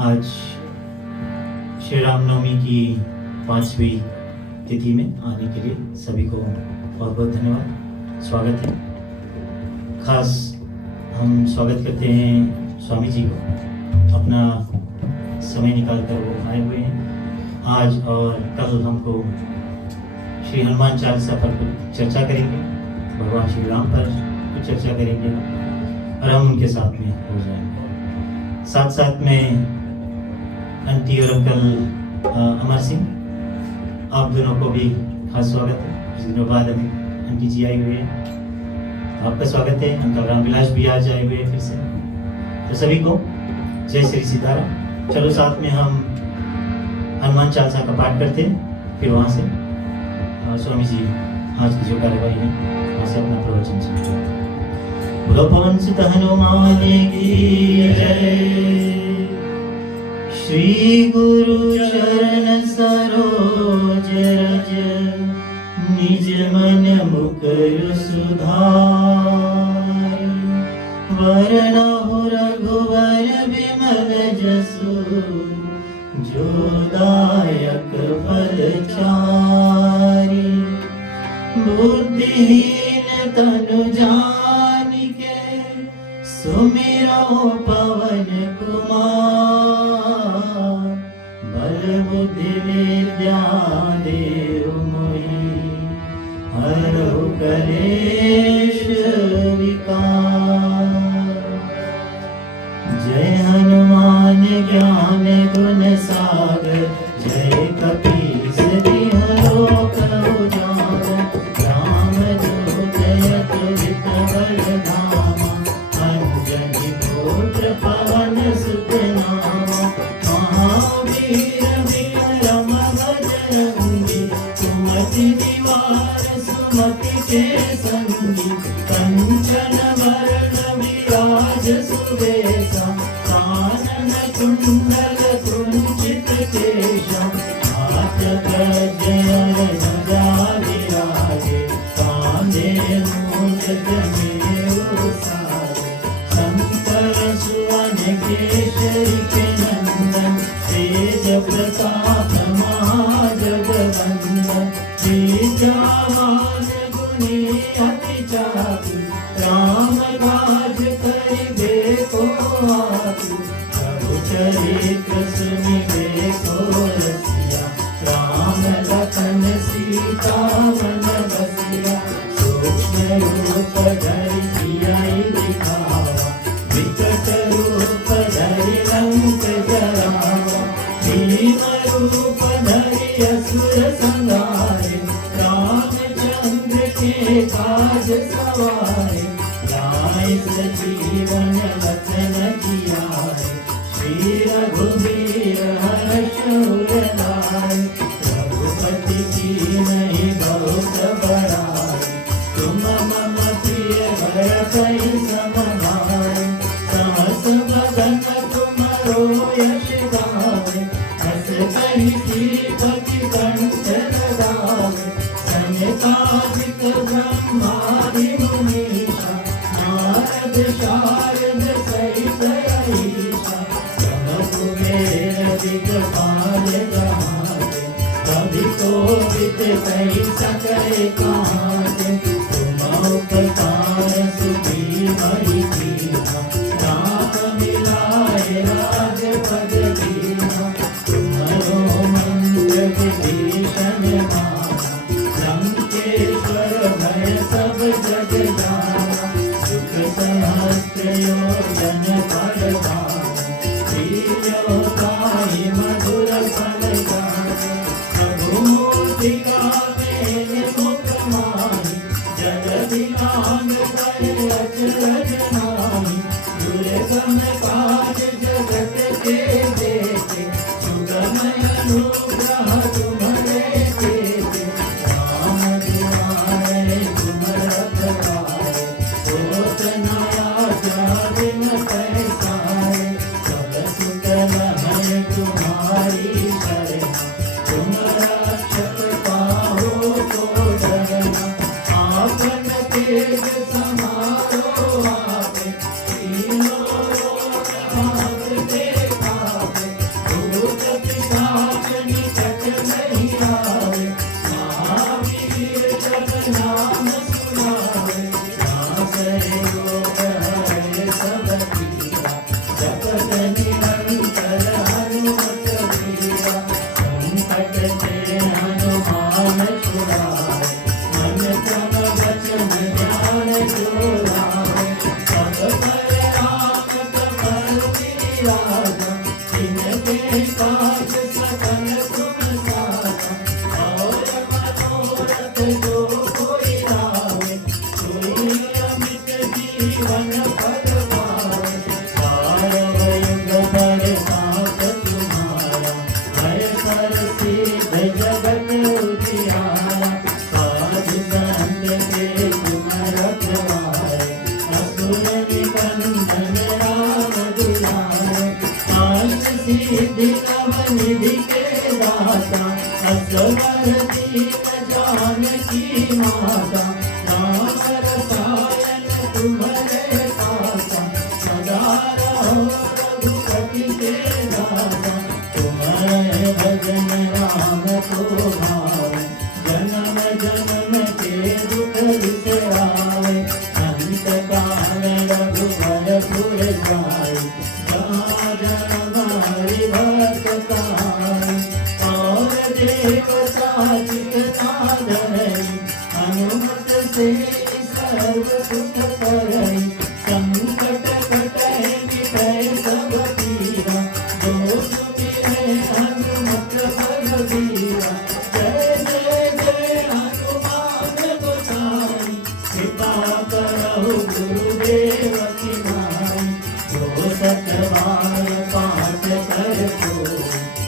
आज श्री रामनवमी की 5वीं तिथि में आने के लिए सभी को बहुत बहुत धन्यवाद, स्वागत है। खास हम स्वागत करते हैं स्वामी जी को, अपना समय निकाल कर वो आए हुए हैं। आज और कल हमको श्री हनुमान चालीसा पर कुछ चर्चा करेंगे, भगवान श्री राम पर कुछ चर्चा करेंगे और हम उनके साथ में हो जाएंगे। साथ साथ में आंटी और अंकल अमर सिंह, आप दोनों को भी खास स्वागत है। कुछ दिनों बाद आंटी जी आई हुए हैं, आपका स्वागत है। अंकल रामविलास भी आज आए हुए हैं फिर से। तो सभी को जय श्री सीताराम। चलो साथ में हम हनुमान चालीसा का पाठ करते हैं, फिर वहाँ से स्वामी जी आज की जो कार्यवाही है वहाँ से अपना प्रवचन सुनते। बोलो पवन सुत हनुमान की जय। श्री गुरु चरण सरोज रज, निज मन मुकुर सुधार। वरनहु रघुवर विमल जसु, जो दायक फल चारि। बुद्धिहीन तनु जानिके, सुमिरो पवन कुमार। बल बुद्धि विद्या देहु मोहि, हरहु कलेश विकार। जय हनुमान ज्ञान गुण सागर, जय कपीस तिहुँ लोक उजागर। रामदूत अतुलित बल धामा, अंजनी पुत्र पवन सुत नामा। महावीर विक्रम बजरंगी, सुमति निवार सुमति के संगी। कंचन वरण विराज सुबेसा, कानन कुंडल कुंचित केशा। हाथ गजर ध्वजा विराजे, कांधे मूंज जनेऊ साजे। शंकर सुवन केसरी के नंदन, तेज प्रताप महाजगवंदन। विद्यावान गुणी अति चातुर, राम काज करिबे को आतुर। प्रभु चरित्र सुनिबे को रसिया, राम लखन सीता मन बसिया। सूक्ष्म रूप धरि सियाहि दिखावा, विकट रूप धरि लंक जरावा। भीम रूप धरि असुर संहारे, रामचंद्र के काज सवारे। लाए सजीवन लखन जियाए, श्री रघुवीर हर्ष उर लाए। रघुपति कीन्हि बहुत बड़ाई, तुम मम प्रिय भरत सम भाई। सहस बदन तुमरो यश गावे, हस कहि श्रीपति कंठ लगावे। सनकादिक ब्रह्मादि मुनीसा, नारद शारद सहित अहीसा। ब्रह्म कुबेर दिगपाल कहाते, कवि कोविद कहि सकै कहाते। तुम उपकार सुग्रीव कीन्हा, राम मिलाए राजपद दीन्हा। तुम्हरो मंत्र विभीषण माना, लंकेश्वर भय सब जग जाना। सुख सहस्त्र योजन पर भानु, प्रिय मधुर फल जानु। प्रभु मूर्ति गावेन मुख माहि, जगति लांग पर अचरज नाहि। दुर्गम काज जगत के देते, सुगम अनुग्रह तुम्हरे तेते। राम दुआरे तुम रखवारे, होत न आज्ञा बिन पैसारे। सब सुख लहै तुम्हारी शरण, तुम रक्षक पाहो को डरना। आपन तेज समारो आपे, तीनों लोक हाथ देखा। राजा, जिनके काज सकल तुम साजा, और मनोरथ जो कोई लावे, सोई अमित जीवन फल पावे। चारों युग बरसात तुम्हारा, हर कर सिद्ध जगत उजियारा। साधु संत के तुम रखवारे, असुर निकंदन राम दुलारे। अष्ट सिद्धि नव निधि के दाता, असवर दीन जानकी माता। राम रसायन तुम्हारे पासा, सदा रहो रघुपति के दासा। तुम्हारे भजन राम को भावे, जन्म जन्म के दुख बिसरावे। अंत काल रघुवर जाय, जहाँ हमारी भक्त कहाय। और देवता चित्ता धरई, हनुमत से सर्व सुख करई। संकट कटै मिटै सब पीरा, जो सुमिरै हनुमत बलबीरा। जय जय जय हनुमान गोसाई, कृपा करहु गुरुदेव की नाई। जो सत बार पाठ कर कोई,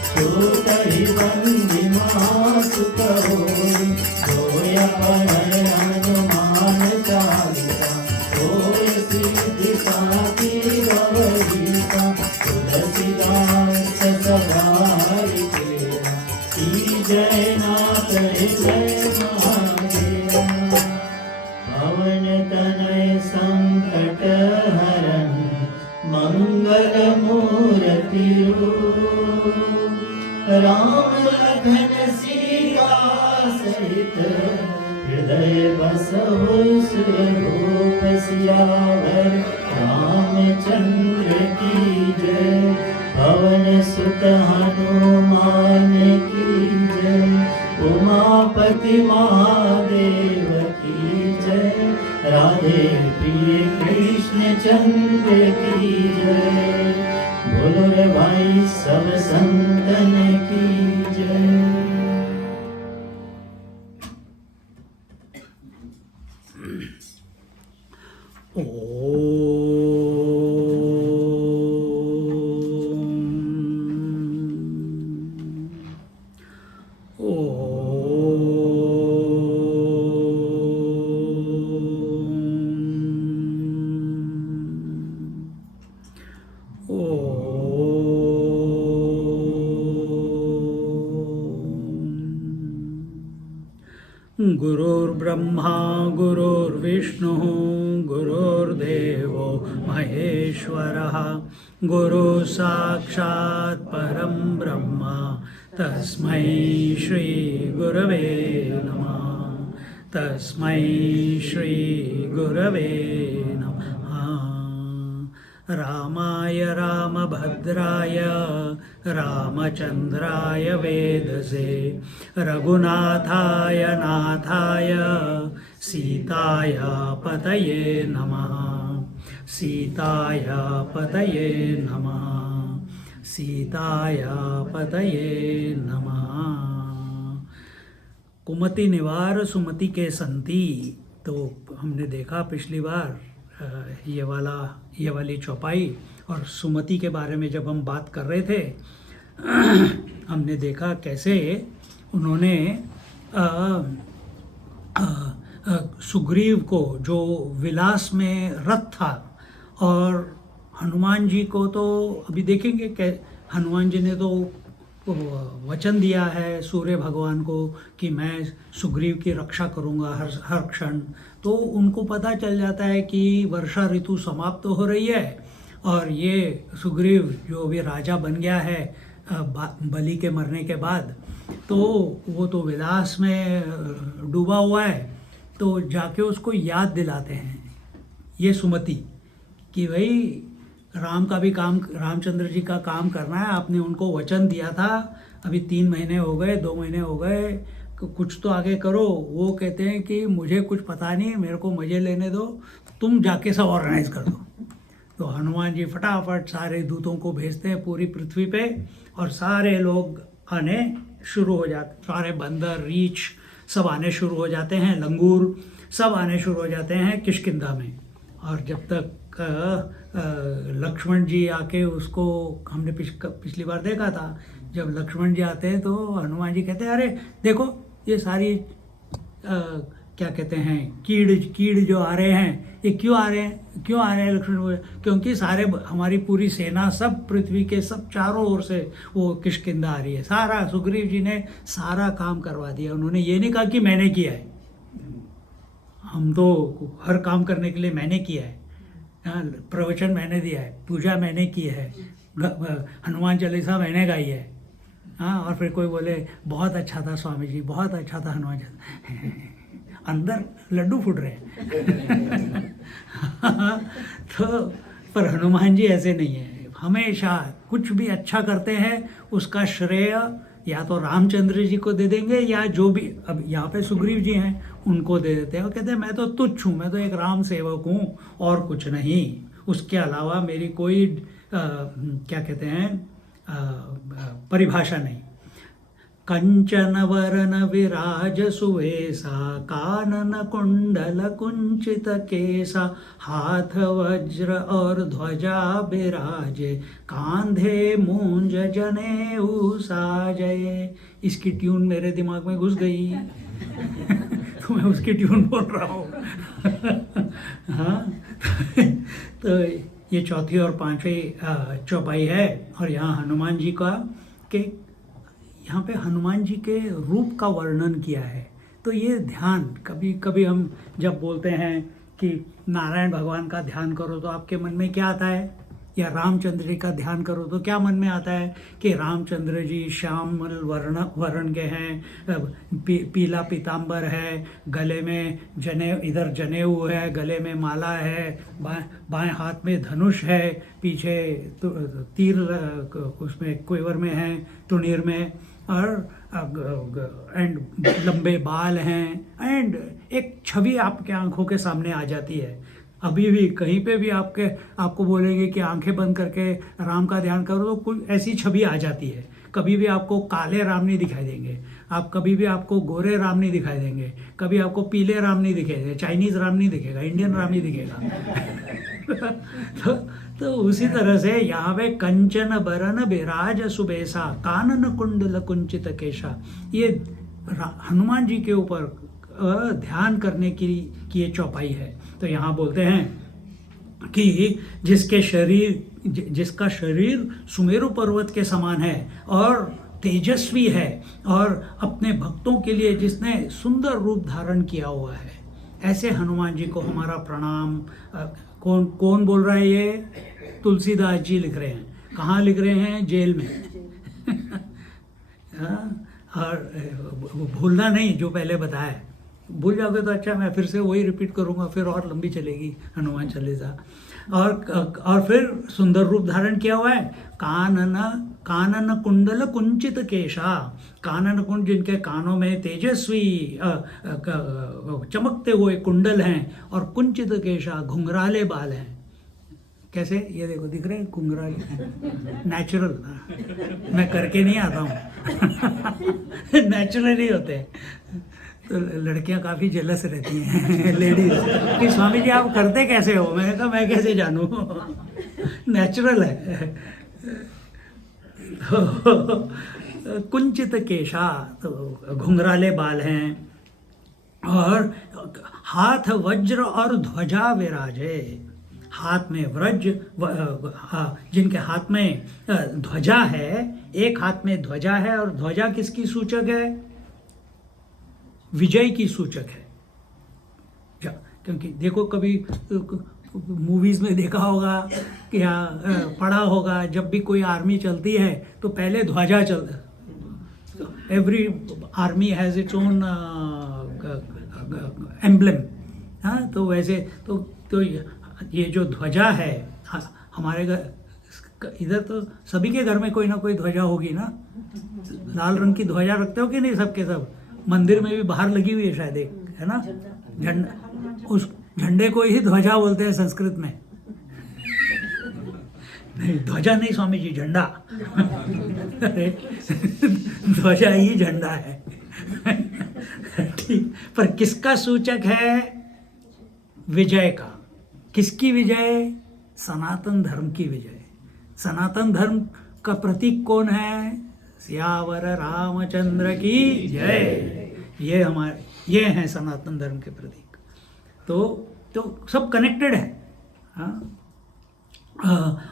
छूटहि बंदी महासुख होई। होय पढ़ै हनुमान चालीसा, होय सिद्धि साखी गवरीसा। तुलसीदास सदा हरिकेरा, की जय नाथ जय महादेवा। पवन तनय संकट हरन, मंगल मूर्ति रूप। राम लखन सीता सहित, हृदय बसहु सुरभूप। सियावर रामचंद्र की जय, पवन सुत हनुमान की जय। उमापति महादेव की जय, राधे प्रिय कृष्ण चंद्र की जय। बोलो रे भाई सब संतन की जय। गुरुर्ब्रह्मा गुरुर्विष्णु गुरुर्देवो महेश्वरः, गुरु साक्षात् परं ब्रह्म तस्मै श्री गुरवे नमः। तस्मै श्री गुरवे नमः। रामाय रामभद्राय रामचन्द्राय वेदसे, रघुनाथाय नाथाय सीताय पतये नमः। सीताय पतये नमः। सीताय पतये नमः। कुमति निवार सुमति के संति, तो हमने देखा पिछली बार ये वाली चौपाई, और सुमति के बारे में जब हम बात कर रहे थे हमने देखा कैसे उन्होंने सुग्रीव को, जो विलास में रत था, और हनुमान जी को तो अभी देखेंगे कि हनुमान जी ने तो वचन दिया है सूर्य भगवान को कि मैं सुग्रीव की रक्षा करूंगा हर क्षण। तो उनको पता चल जाता है कि वर्षा ऋतु समाप्त हो रही है, और ये सुग्रीव जो अभी राजा बन गया है बलि के मरने के बाद, तो वो तो विलास में डूबा हुआ है। तो जाके उसको याद दिलाते हैं ये सुमति कि भाई राम का भी काम, रामचंद्र जी का काम करना है। आपने उनको वचन दिया था, अभी 3 महीने हो गए, 2 महीने हो गए, कुछ तो आगे करो। वो कहते हैं कि मुझे कुछ पता नहीं, मेरे को मज़े लेने दो, तुम जाके सब ऑर्गेनाइज कर दो। तो हनुमान जी फटाफट सारे दूतों को भेजते हैं पूरी पृथ्वी पे, और सारे लोग आने शुरू हो जाते, सारे बंदर, रीछ सब आने शुरू हो जाते हैं, लंगूर सब आने शुरू हो जाते हैं किष्किंधा में। और जब तक लक्ष्मण जी आके उसको, हमने पिछली बार देखा था, जब लक्ष्मण जी आते हैं तो हनुमान जी कहते हैं अरे देखो ये सारी क्या कहते हैं कीड़ जो आ रहे हैं, ये क्यों आ रहे हैं लक्ष्मण बोले, क्योंकि सारे हमारी पूरी सेना सब पृथ्वी के सब चारों ओर से वो किष्किंधा आ रही है। सारा सुग्रीव जी ने सारा काम करवा दिया। उन्होंने ये नहीं कहा कि मैंने किया है, हम तो हर काम करने के लिए मैंने किया है, प्रवचन मैंने दिया है, पूजा मैंने की है, हनुमान चालीसा मैंने गाई है। हाँ, और फिर कोई बोले बहुत अच्छा था स्वामी जी, बहुत अच्छा था हनुमान चालीसा, अंदर लड्डू फूट रहे हैं। तो पर हनुमान जी ऐसे नहीं है, हमेशा कुछ भी अच्छा करते हैं उसका श्रेय या तो रामचंद्र जी को दे देंगे, या जो भी अब यहाँ पे सुग्रीव जी हैं उनको दे देते हैं। और कहते हैं मैं तो तुच्छ हूँ, मैं तो एक राम सेवक हूँ और कुछ नहीं, उसके अलावा मेरी कोई क्या कहते हैं परिभाषा नहीं। कंचन वरन विराज सुवेसा, कानन कुंडल कुंचित केसा, हाथ वज्र और ध्वजा बिराजे, कांधे मूंज जनेऊ साजे। इसकी ट्यून मेरे दिमाग में घुस गई तो मैं उसकी ट्यून बोल रहा हूँ। हाँ, तो ये चौथी और पांचवी चौपाई है। और यहाँ हनुमान जी का के यहाँ पे हनुमान जी के रूप का वर्णन किया है। तो ये ध्यान, कभी कभी हम जब बोलते हैं कि नारायण भगवान का ध्यान करो तो आपके मन में क्या आता है, या रामचंद्र जी का ध्यान करो तो क्या मन में आता है कि रामचंद्र जी श्यामल वर्ण के हैं, पीला पीताम्बर है, गले में इधर जनेऊ है, गले में माला है, बाएं हाथ में धनुष है, पीछे तीर उसमें क्वेवर में है, तुणीर में, और एंड लंबे बाल हैं, एंड एक छवि आपके आंखों के सामने आ जाती है। अभी भी कहीं पे भी आपको बोलेंगे कि आंखें बंद करके राम का ध्यान करो तो कोई ऐसी छवि आ जाती है। कभी भी आपको काले राम नहीं दिखाई देंगे, कभी भी आपको गोरे राम नहीं दिखाई देंगे, कभी आपको पीले राम नहीं दिखेंगे, चाइनीज राम नहीं दिखेगा, इंडियन राम नहीं दिखेगा। तो उसी तरह से यहाँ पे कंचन बरन बिराज सुबेसा, कानन कुंडल कुंचित केशा, ये हनुमान जी के ऊपर ध्यान करने की ये चौपाई है। तो यहाँ बोलते हैं कि जिसका शरीर सुमेरु पर्वत के समान है और तेजस्वी है, और अपने भक्तों के लिए जिसने सुंदर रूप धारण किया हुआ है, ऐसे हनुमान जी को हमारा प्रणाम। कौन बोल रहा है ये? तुलसीदास जी लिख रहे हैं। कहाँ लिख रहे हैं? जेल में। और भूलना नहीं जो पहले बताया, भूल जाओगे तो अच्छा, मैं फिर से वही रिपीट करूँगा, फिर और लंबी चलेगी हनुमान चालीसा। और फिर सुंदर रूप धारण किया हुआ है, कानन कुंडल कुंचित केशा, कानन कुंड जिनके कानों में तेजस्वी चमकते हुए कुंडल हैं, और कुंचित केशा घुंघराले बाल हैं। कैसे? ये देखो, दिख रहे हैं घुंघराले, नेचुरल, मैं करके नहीं आता हूँ। नेचुरली होते हैं। तो लड़कियां काफ़ी जेलस रहती हैं लेडीज कि स्वामी जी आप करते कैसे हो? मैंने कहा मैं कैसे जानूँ, नेचुरल है। तो कुंचित केशा, तो घुंघराले बाल हैं, और हाथ वज्र और ध्वजा विराजे, हाथ में वज्र, जिनके हाथ में ध्वजा है, एक हाथ में ध्वजा है, और ध्वजा किसकी सूचक है? विजय की सूचक है। क्योंकि देखो, कभी मूवीज में देखा होगा या पढ़ा होगा, जब भी कोई आर्मी चलती है तो पहले ध्वजा चलता है। Every army has its own emblem. हाँ, तो वैसे तो ये जो ध्वजा है, हमारे घर इधर तो सभी के घर में कोई ना कोई ध्वजा होगी ना। लाल रंग की ध्वजा रखते हो कि नहीं? सबके सब मंदिर में भी बाहर लगी हुई है शायद, एक है ना झंडा। उस झंडे को ही ध्वजा बोलते हैं संस्कृत में। नहीं, ध्वजा नहीं स्वामी जी, झंडा। अरे ध्वजा ही झंडा है। ठीक, पर किसका सूचक है? विजय का। किसकी विजय? सनातन धर्म की विजय। सनातन धर्म का प्रतीक कौन है? सियावर रामचंद्र की जय। ये हैं सनातन धर्म के प्रतीक। तो सब कनेक्टेड है। हाँ?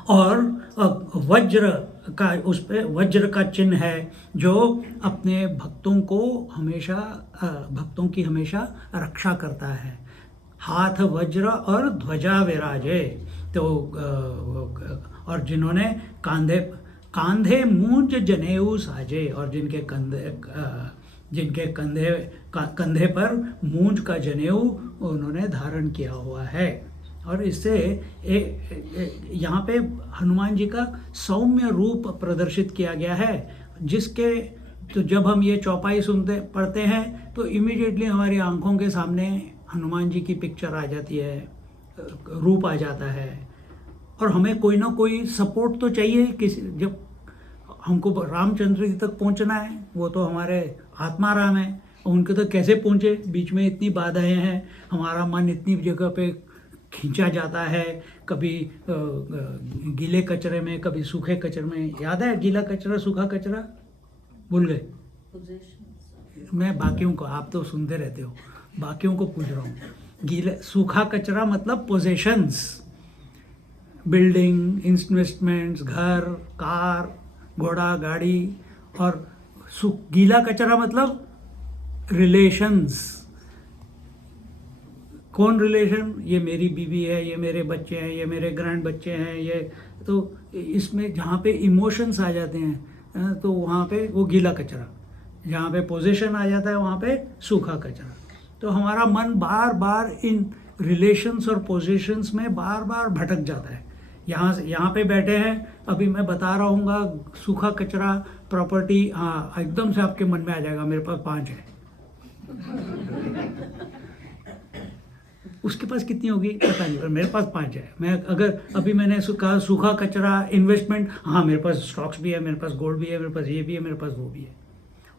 और वज्र का, उस पे वज्र का चिन्ह है जो अपने भक्तों की हमेशा रक्षा करता है। हाथ वज्र और ध्वजा विराजे। तो और जिन्होंने कांधे मूंज जनेऊ साजे, और जिनके कंधे पर मूंज का जनेऊ उन्होंने धारण किया हुआ है। और इससे यहाँ पे हनुमान जी का सौम्य रूप प्रदर्शित किया गया है, जिसके तो जब हम ये चौपाई पढ़ते हैं तो इमीडिएटली हमारी आंखों के सामने हनुमान जी की पिक्चर आ जाती है, रूप आ जाता है। और हमें कोई ना कोई सपोर्ट तो चाहिए। जब हमको रामचंद्र जी तक पहुंचना है, वो तो हमारे आत्मा राम है, उनके तक कैसे पहुंचे? बीच में इतनी बाधाएं हैं, हमारा मन इतनी जगह पे खींचा जाता है, कभी गीले कचरे में, कभी सूखे कचरे में। याद है गीला कचरा सूखा कचरा? भूल गए? मैं बाकियों को, आप तो सुनते रहते हो, बाकियों को पूछ रहा हूँ। गीला सूखा कचरा मतलब पोजेशंस, बिल्डिंग, इन्वेस्टमेंट्स, घर, कार, घोड़ा, गाड़ी। और गीला कचरा मतलब रिलेशंस। कौन रिलेशन? ये मेरी बीवी है, ये मेरे बच्चे हैं, ये मेरे ग्रैंड बच्चे हैं, ये तो इसमें जहाँ पे इमोशंस आ जाते हैं तो वहाँ पे वो गीला कचरा। जहाँ पे पोजीशन आ जाता है वहाँ पे सूखा कचरा। तो हमारा मन बार बार इन रिलेशंस और पोजीशंस में बार बार भटक जाता है। यहाँ पे बैठे हैं, अभी मैं बता रहा हूँ सूखा कचरा, प्रॉपर्टी, हाँ एकदम से आपके मन में आ जाएगा मेरे पास 5 है। उसके पास कितनी होगी पता नहीं, पर मेरे पास 5 है। मैं अगर अभी मैंने कहा सूखा कचरा, इन्वेस्टमेंट, हाँ मेरे पास स्टॉक्स भी है, मेरे पास गोल्ड भी है, मेरे पास ये भी है, मेरे पास वो भी है।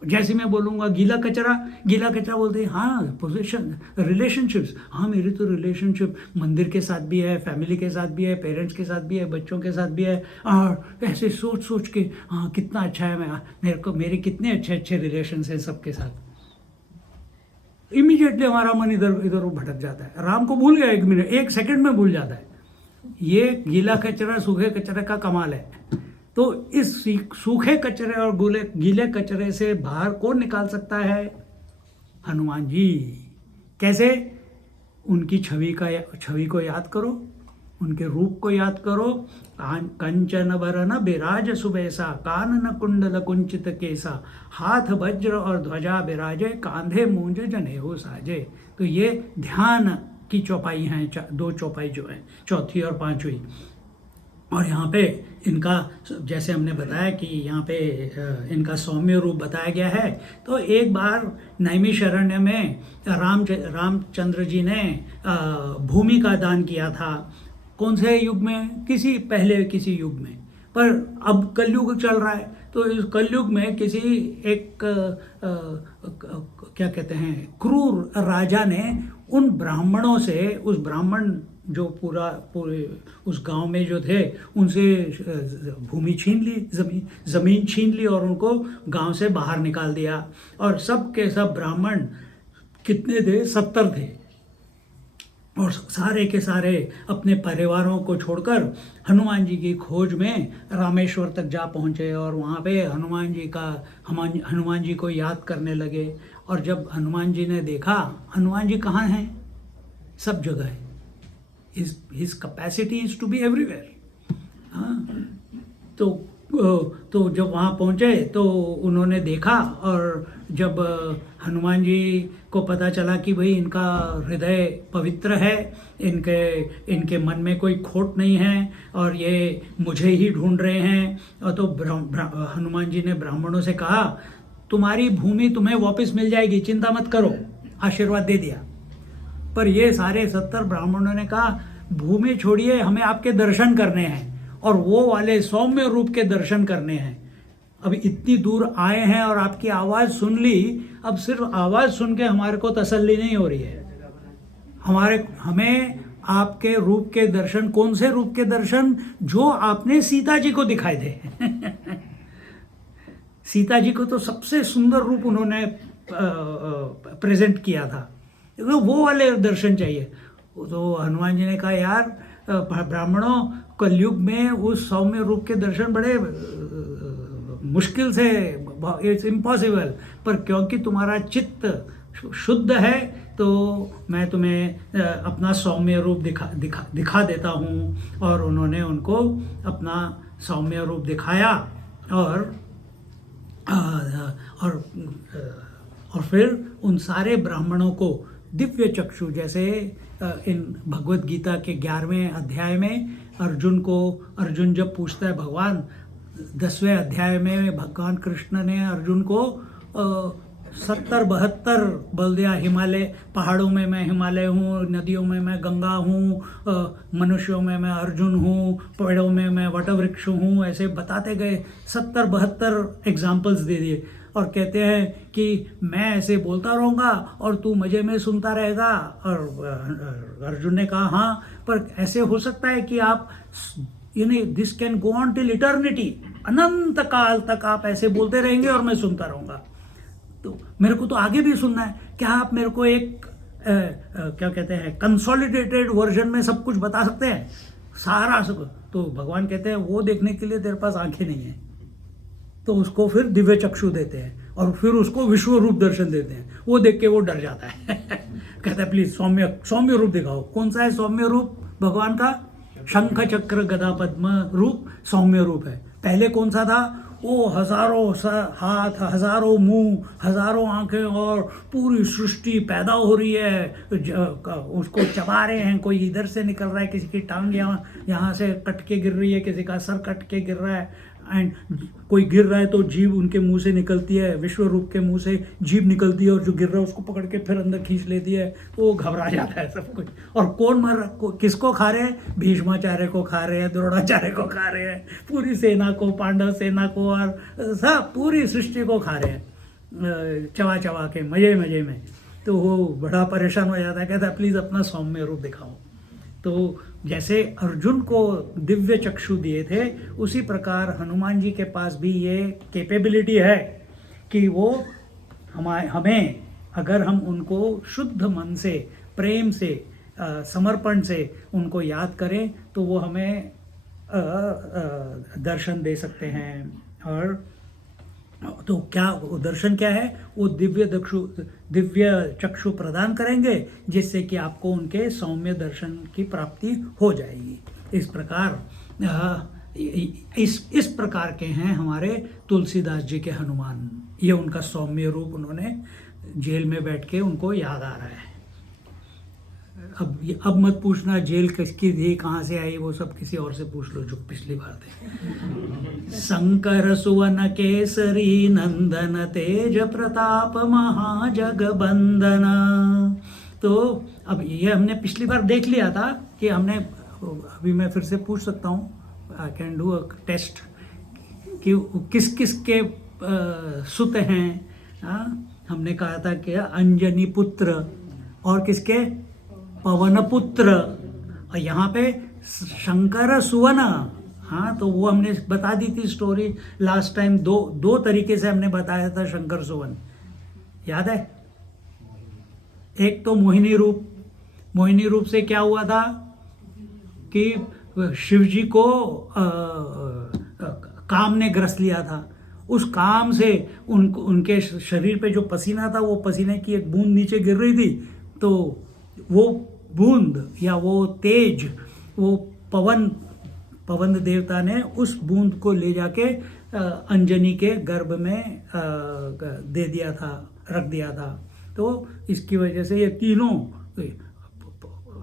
जैसे मैं बोलूँगा गीला कचरा बोलते हैं, हाँ पोजीशन, रिलेशनशिप्स, हाँ मेरी तो रिलेशनशिप मंदिर के साथ भी है, फैमिली के साथ भी है, पेरेंट्स के साथ भी है, बच्चों के साथ भी है। और ऐसे सोच के हाँ कितना अच्छा है मेरे कितने अच्छे रिलेशंस हैं सबके साथ। इमीडिएटली हमारा मन इधर उधर भटक जाता है। राम को भूल गया 1 मिनट, 1 सेकंड में भूल जाता है। ये गीला कचरा सूखे कचरे का कमाल है। तो इस सूखे कचरे और गीले कचरे से बाहर कौन निकाल सकता है? हनुमान जी। कैसे? उनकी छवि को याद करो, उनके रूप को याद करो। कंचन वरन बिराज सुबेसा, कानन कुंडल कुंचित केसा, हाथ वज्र और ध्वजा बिराजे, कांधे मूंज जनेऊ साजे। तो ये ध्यान की चौपाई हैं, 2 चौपाई जो है, चौथी और 5वीं। और यहाँ पे इनका, जैसे हमने बताया कि यहाँ पे इनका सौम्य रूप बताया गया है। तो एक बार नैमिषारण्य में रामचंद्र जी ने भूमि का दान किया था। कौन से युग में? किसी युग में। पर अब कलयुग चल रहा है, तो इस कलयुग में किसी एक क्या कहते हैं, क्रूर राजा ने उन ब्राह्मणों से, उस ब्राह्मण जो पूरे उस गांव में जो थे, उनसे भूमि छीन ली, जमीन छीन ली और उनको गांव से बाहर निकाल दिया। और सब के सब ब्राह्मण कितने थे? 70 थे। और सारे के सारे अपने परिवारों को छोड़कर हनुमान जी की खोज में रामेश्वर तक जा पहुँचे। और वहाँ पे हनुमान जी को याद करने लगे। और जब हनुमान जी ने देखा, हनुमान जी कहाँ हैं? सब जगह है। His capacity is to be everywhere. हाँ, तो जब वहाँ पहुँचे तो उन्होंने देखा, और जब हनुमान जी को पता चला कि भाई इनका हृदय पवित्र है, इनके मन में कोई खोट नहीं है और ये मुझे ही ढूंढ रहे हैं, और तो हनुमान जी ने ब्राह्मणों से कहा, तुम्हारी भूमि तुम्हें वापस मिल जाएगी, चिंता मत करो, आशीर्वाद दे दिया। पर ये सारे 70 ब्राह्मणों ने कहा, भूमि छोड़िए, हमें आपके दर्शन करने हैं। और वो वाले सौम्य रूप के दर्शन करने हैं। अब इतनी दूर आए हैं और आपकी आवाज़ सुन ली, अब सिर्फ आवाज़ सुन के हमारे को तसल्ली नहीं हो रही है। हमें आपके रूप के दर्शन, कौन से रूप के दर्शन? जो आपने सीता जी को दिखाए थे। सीता जी को तो सबसे सुंदर रूप उन्होंने प्रेजेंट किया था, तो वो वाले दर्शन चाहिए। तो हनुमान जी ने कहा, यार ब्राह्मणों, कलयुग में उस सौम्य रूप के दर्शन बड़े मुश्किल से, इट्स इम्पॉसिबल, पर क्योंकि तुम्हारा चित्त शुद्ध है तो मैं तुम्हें अपना सौम्य रूप दिखा देता हूँ। और उन्होंने उनको अपना सौम्य रूप दिखाया और फिर उन सारे ब्राह्मणों को दिव्य चक्षु, जैसे इन भगवत गीता के 11वें अध्याय में अर्जुन जब पूछता है, भगवान 10वें अध्याय में भगवान कृष्ण ने अर्जुन को 70-72 बल दिया। हिमालय, पहाड़ों में मैं हिमालय हूँ, नदियों में मैं गंगा हूँ, मनुष्यों में मैं अर्जुन हूँ, पेड़ों में मैं वटवृक्ष हूँ, ऐसे बताते गए। 70-72 एग्जाम्पल्स दे दिए और कहते हैं कि मैं ऐसे बोलता रहूँगा और तू मज़े में सुनता रहेगा। और अर्जुन ने कहा, हाँ, पर ऐसे हो सकता है कि आप this can go on till eternity, अनंत काल तक आप ऐसे बोलते रहेंगे और मैं सुनता रहूँगा। तो मेरे को तो आगे भी सुनना है, क्या आप मेरे को एक क्या कहते हैं, कंसोलिडेटेड वर्जन में सब कुछ बता सकते हैं, सारा सब? तो भगवान कहते हैं, वो देखने के लिए तेरे पास आंखें नहीं है। तो उसको फिर दिव्य चक्षु देते हैं और फिर उसको विश्व रूप दर्शन देते हैं। वो देख के वो डर जाता है। कहता है, प्लीज सौम्य रूप दिखाओ। कौन सा है सौम्य रूप भगवान का? शंख चक्र गदा पद्म रूप सौम्य रूप है। पहले कौन सा था? वो हजारों हाथ, हजारों मुंह, हजारों आंखें और पूरी सृष्टि पैदा हो रही है, उसको चबा रहे हैं। कोई इधर से निकल रहा है, किसी की टांग यहाँ से कट के गिर रही है, किसी का सर कट के गिर रहा है, एंड कोई गिर रहा है तो जीभ उनके मुंह से निकलती है, विश्व रूप के मुंह से जीभ निकलती है और जो गिर रहा है उसको पकड़ के फिर अंदर खींच लेती है। तो वो घबरा जाता है सब कुछ। और कौन किसको खा रहे हैं? भीष्माचार्य को खा रहे हैं, द्रोणाचार्य को खा रहे हैं, पूरी सेना को, पांडव सेना को, और सब पूरी सृष्टि को खा रहे हैं चबा चबा के, मजे में। तो वो बड़ा परेशान हो जाता है, कहता है प्लीज़ अपना सौम्य रूप दिखाओ। तो जैसे अर्जुन को दिव्य चक्षु दिए थे, उसी प्रकार हनुमान जी के पास भी ये कैपेबिलिटी है कि वो हमें, अगर हम उनको शुद्ध मन से, प्रेम से, समर्पण से उनको याद करें तो वो हमें दर्शन दे सकते हैं। और तो क्या वो दर्शन क्या है? वो दिव्य चक्षु प्रदान करेंगे, जिससे कि आपको उनके सौम्य दर्शन की प्राप्ति हो जाएगी। इस प्रकार इस प्रकार के हैं हमारे तुलसीदास जी के हनुमान। ये उनका सौम्य रूप उन्होंने जेल में बैठ के उनको याद आ रहा है। अब मत पूछना जेल किसकी थी, कहाँ से आई, वो सब किसी और से पूछ लो जो पिछली बार थे। शंकर सुवन केसरी नंदन तेज प्रताप महाजगबंदन। तो अब ये हमने पिछली बार देख लिया था कि हमने, अभी मैं फिर से पूछ सकता हूँ, I can do a test, कि किस किस के सुत हैं। हमने कहा था कि अंजनी पुत्र, और किसके? पवन पुत्र। और यहाँ पे शंकर सुवन। हाँ, तो वो हमने बता दी थी स्टोरी लास्ट टाइम। दो तरीके से हमने बताया था शंकर सुवन, याद है? एक तो मोहिनी रूप से क्या हुआ था कि शिव जी को काम ने ग्रस लिया था। उस काम से उनके शरीर पे जो पसीना था, वो पसीने की एक बूंद नीचे गिर रही थी। तो वो बूंद या वो तेज, वो पवन देवता ने उस बूंद को ले जाके अंजनी के गर्भ में दे दिया था, रख दिया था। तो इसकी वजह से ये तीनों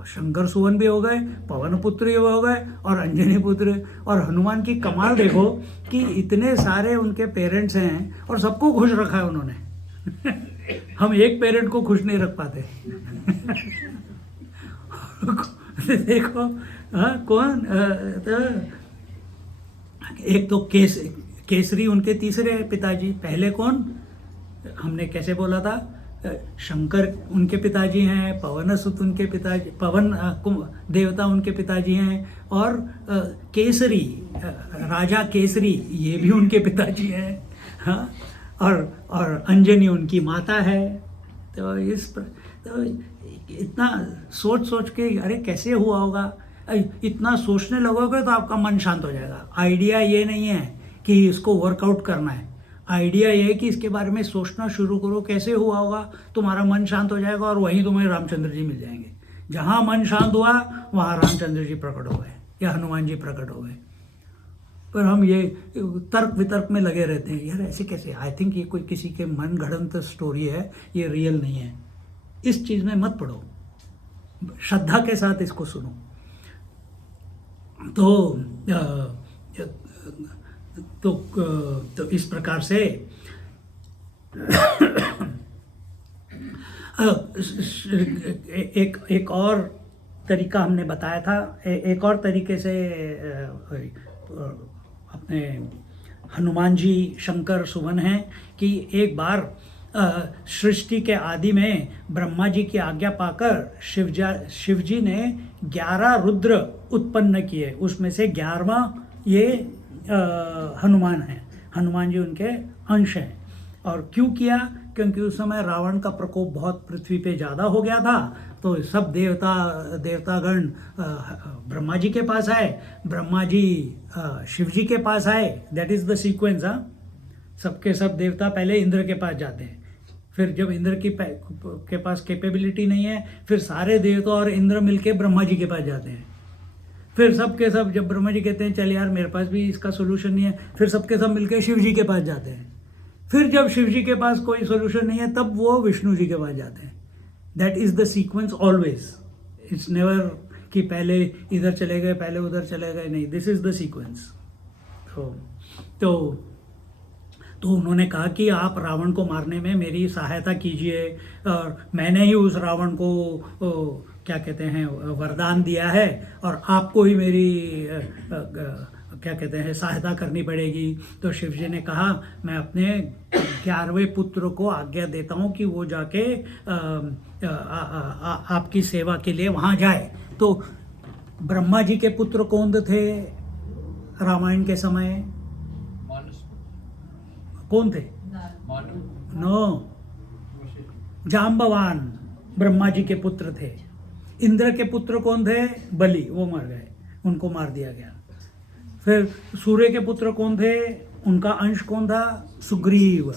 शंकर सुवन भी हो गए, पवन पुत्र भी हो गए और अंजनी पुत्र। और हनुमान की कमाल देखो कि इतने सारे उनके पेरेंट्स हैं और सबको खुश रखा है उन्होंने। हम एक पेरेंट को खुश नहीं रख पाते। देखो, हाँ, कौन? एक तो केसरी उनके तीसरे पिताजी, पहले कौन, हमने कैसे बोला था, शंकर उनके पिताजी हैं, पवनसुत उनके पिताजी, पवन देवता उनके पिताजी हैं, और केसरी राजा केसरी ये भी उनके पिताजी हैं, हाँ, और अंजनी उनकी माता है। तो तो इतना सोच के अरे कैसे हुआ होगा, इतना सोचने लगोगे तो आपका मन शांत हो जाएगा। आइडिया ये नहीं है कि इसको वर्कआउट करना है, आइडिया ये है कि इसके बारे में सोचना शुरू करो, कैसे हुआ होगा, तुम्हारा मन शांत हो जाएगा और वहीं तुम्हें रामचंद्र जी मिल जाएंगे। जहाँ मन शांत हुआ वहाँ रामचंद्र जी प्रकट हो गए या हनुमान जी प्रकट हो गए। पर हम ये तर्क वितर्क में लगे रहते हैं, यार ऐसे कैसे, आई थिंक ये कोई किसी के मन गढ़ंत स्टोरी है, ये रियल नहीं है। इस चीज़ में मत पड़ो, श्रद्धा के साथ इसको सुनो। तो इस प्रकार से एक और तरीका हमने बताया था, एक और तरीके से अपने हनुमान जी शंकर सुवन हैं कि एक बार सृष्टि के आदि में ब्रह्मा जी की आज्ञा पाकर शिव जी ने 11 रुद्र उत्पन्न किए, उसमें से 11वां ये हनुमान है, हनुमान जी उनके अंश हैं। और क्यों किया, क्योंकि उस समय रावण का प्रकोप बहुत पृथ्वी पे ज़्यादा हो गया था, तो सब देवतागण ब्रह्मा जी के पास आए, ब्रह्मा जी शिव जी के पास आए। That is the sequence. हाँ, सबके सब देवता पहले इंद्र के पास जाते हैं, फिर जब इंद्र के पास कैपेबिलिटी नहीं है, फिर सारे देवता और इंद्र मिलके ब्रह्मा जी के पास जाते हैं। फिर सबके सब जब ब्रह्मा जी कहते हैं चल यार मेरे पास भी इसका सोल्यूशन नहीं है, फिर सबके सब मिलके शिव जी के पास जाते हैं। फिर जब शिव जी के पास कोई सोल्यूशन नहीं है तब वो विष्णु जी के पास जाते हैं। That is the sequence always, it's never कि पहले इधर चले गए पहले उधर चले गए, नहीं, दिस इज़ द सीक्वेंस। तो उन्होंने कहा कि आप रावण को मारने में मेरी सहायता कीजिए, और मैंने ही उस रावण को क्या कहते हैं वरदान दिया है, और आपको ही मेरी क्या कहते हैं सहायता करनी पड़ेगी। तो शिव जी ने कहा मैं अपने 11वें पुत्र को आज्ञा देता हूँ कि वो जाके आपकी सेवा के लिए वहाँ जाए। तो ब्रह्मा जी के पुत्र कौन थे रामायण के समय, कौन थे? नो, जाम्बवान ब्रह्मा जी के पुत्र थे। इंद्र के पुत्र कौन थे? बलि, वो मर गए, उनको मार दिया गया। फिर सूर्य के पुत्र कौन थे? उनका अंश कौन था? सुग्रीव।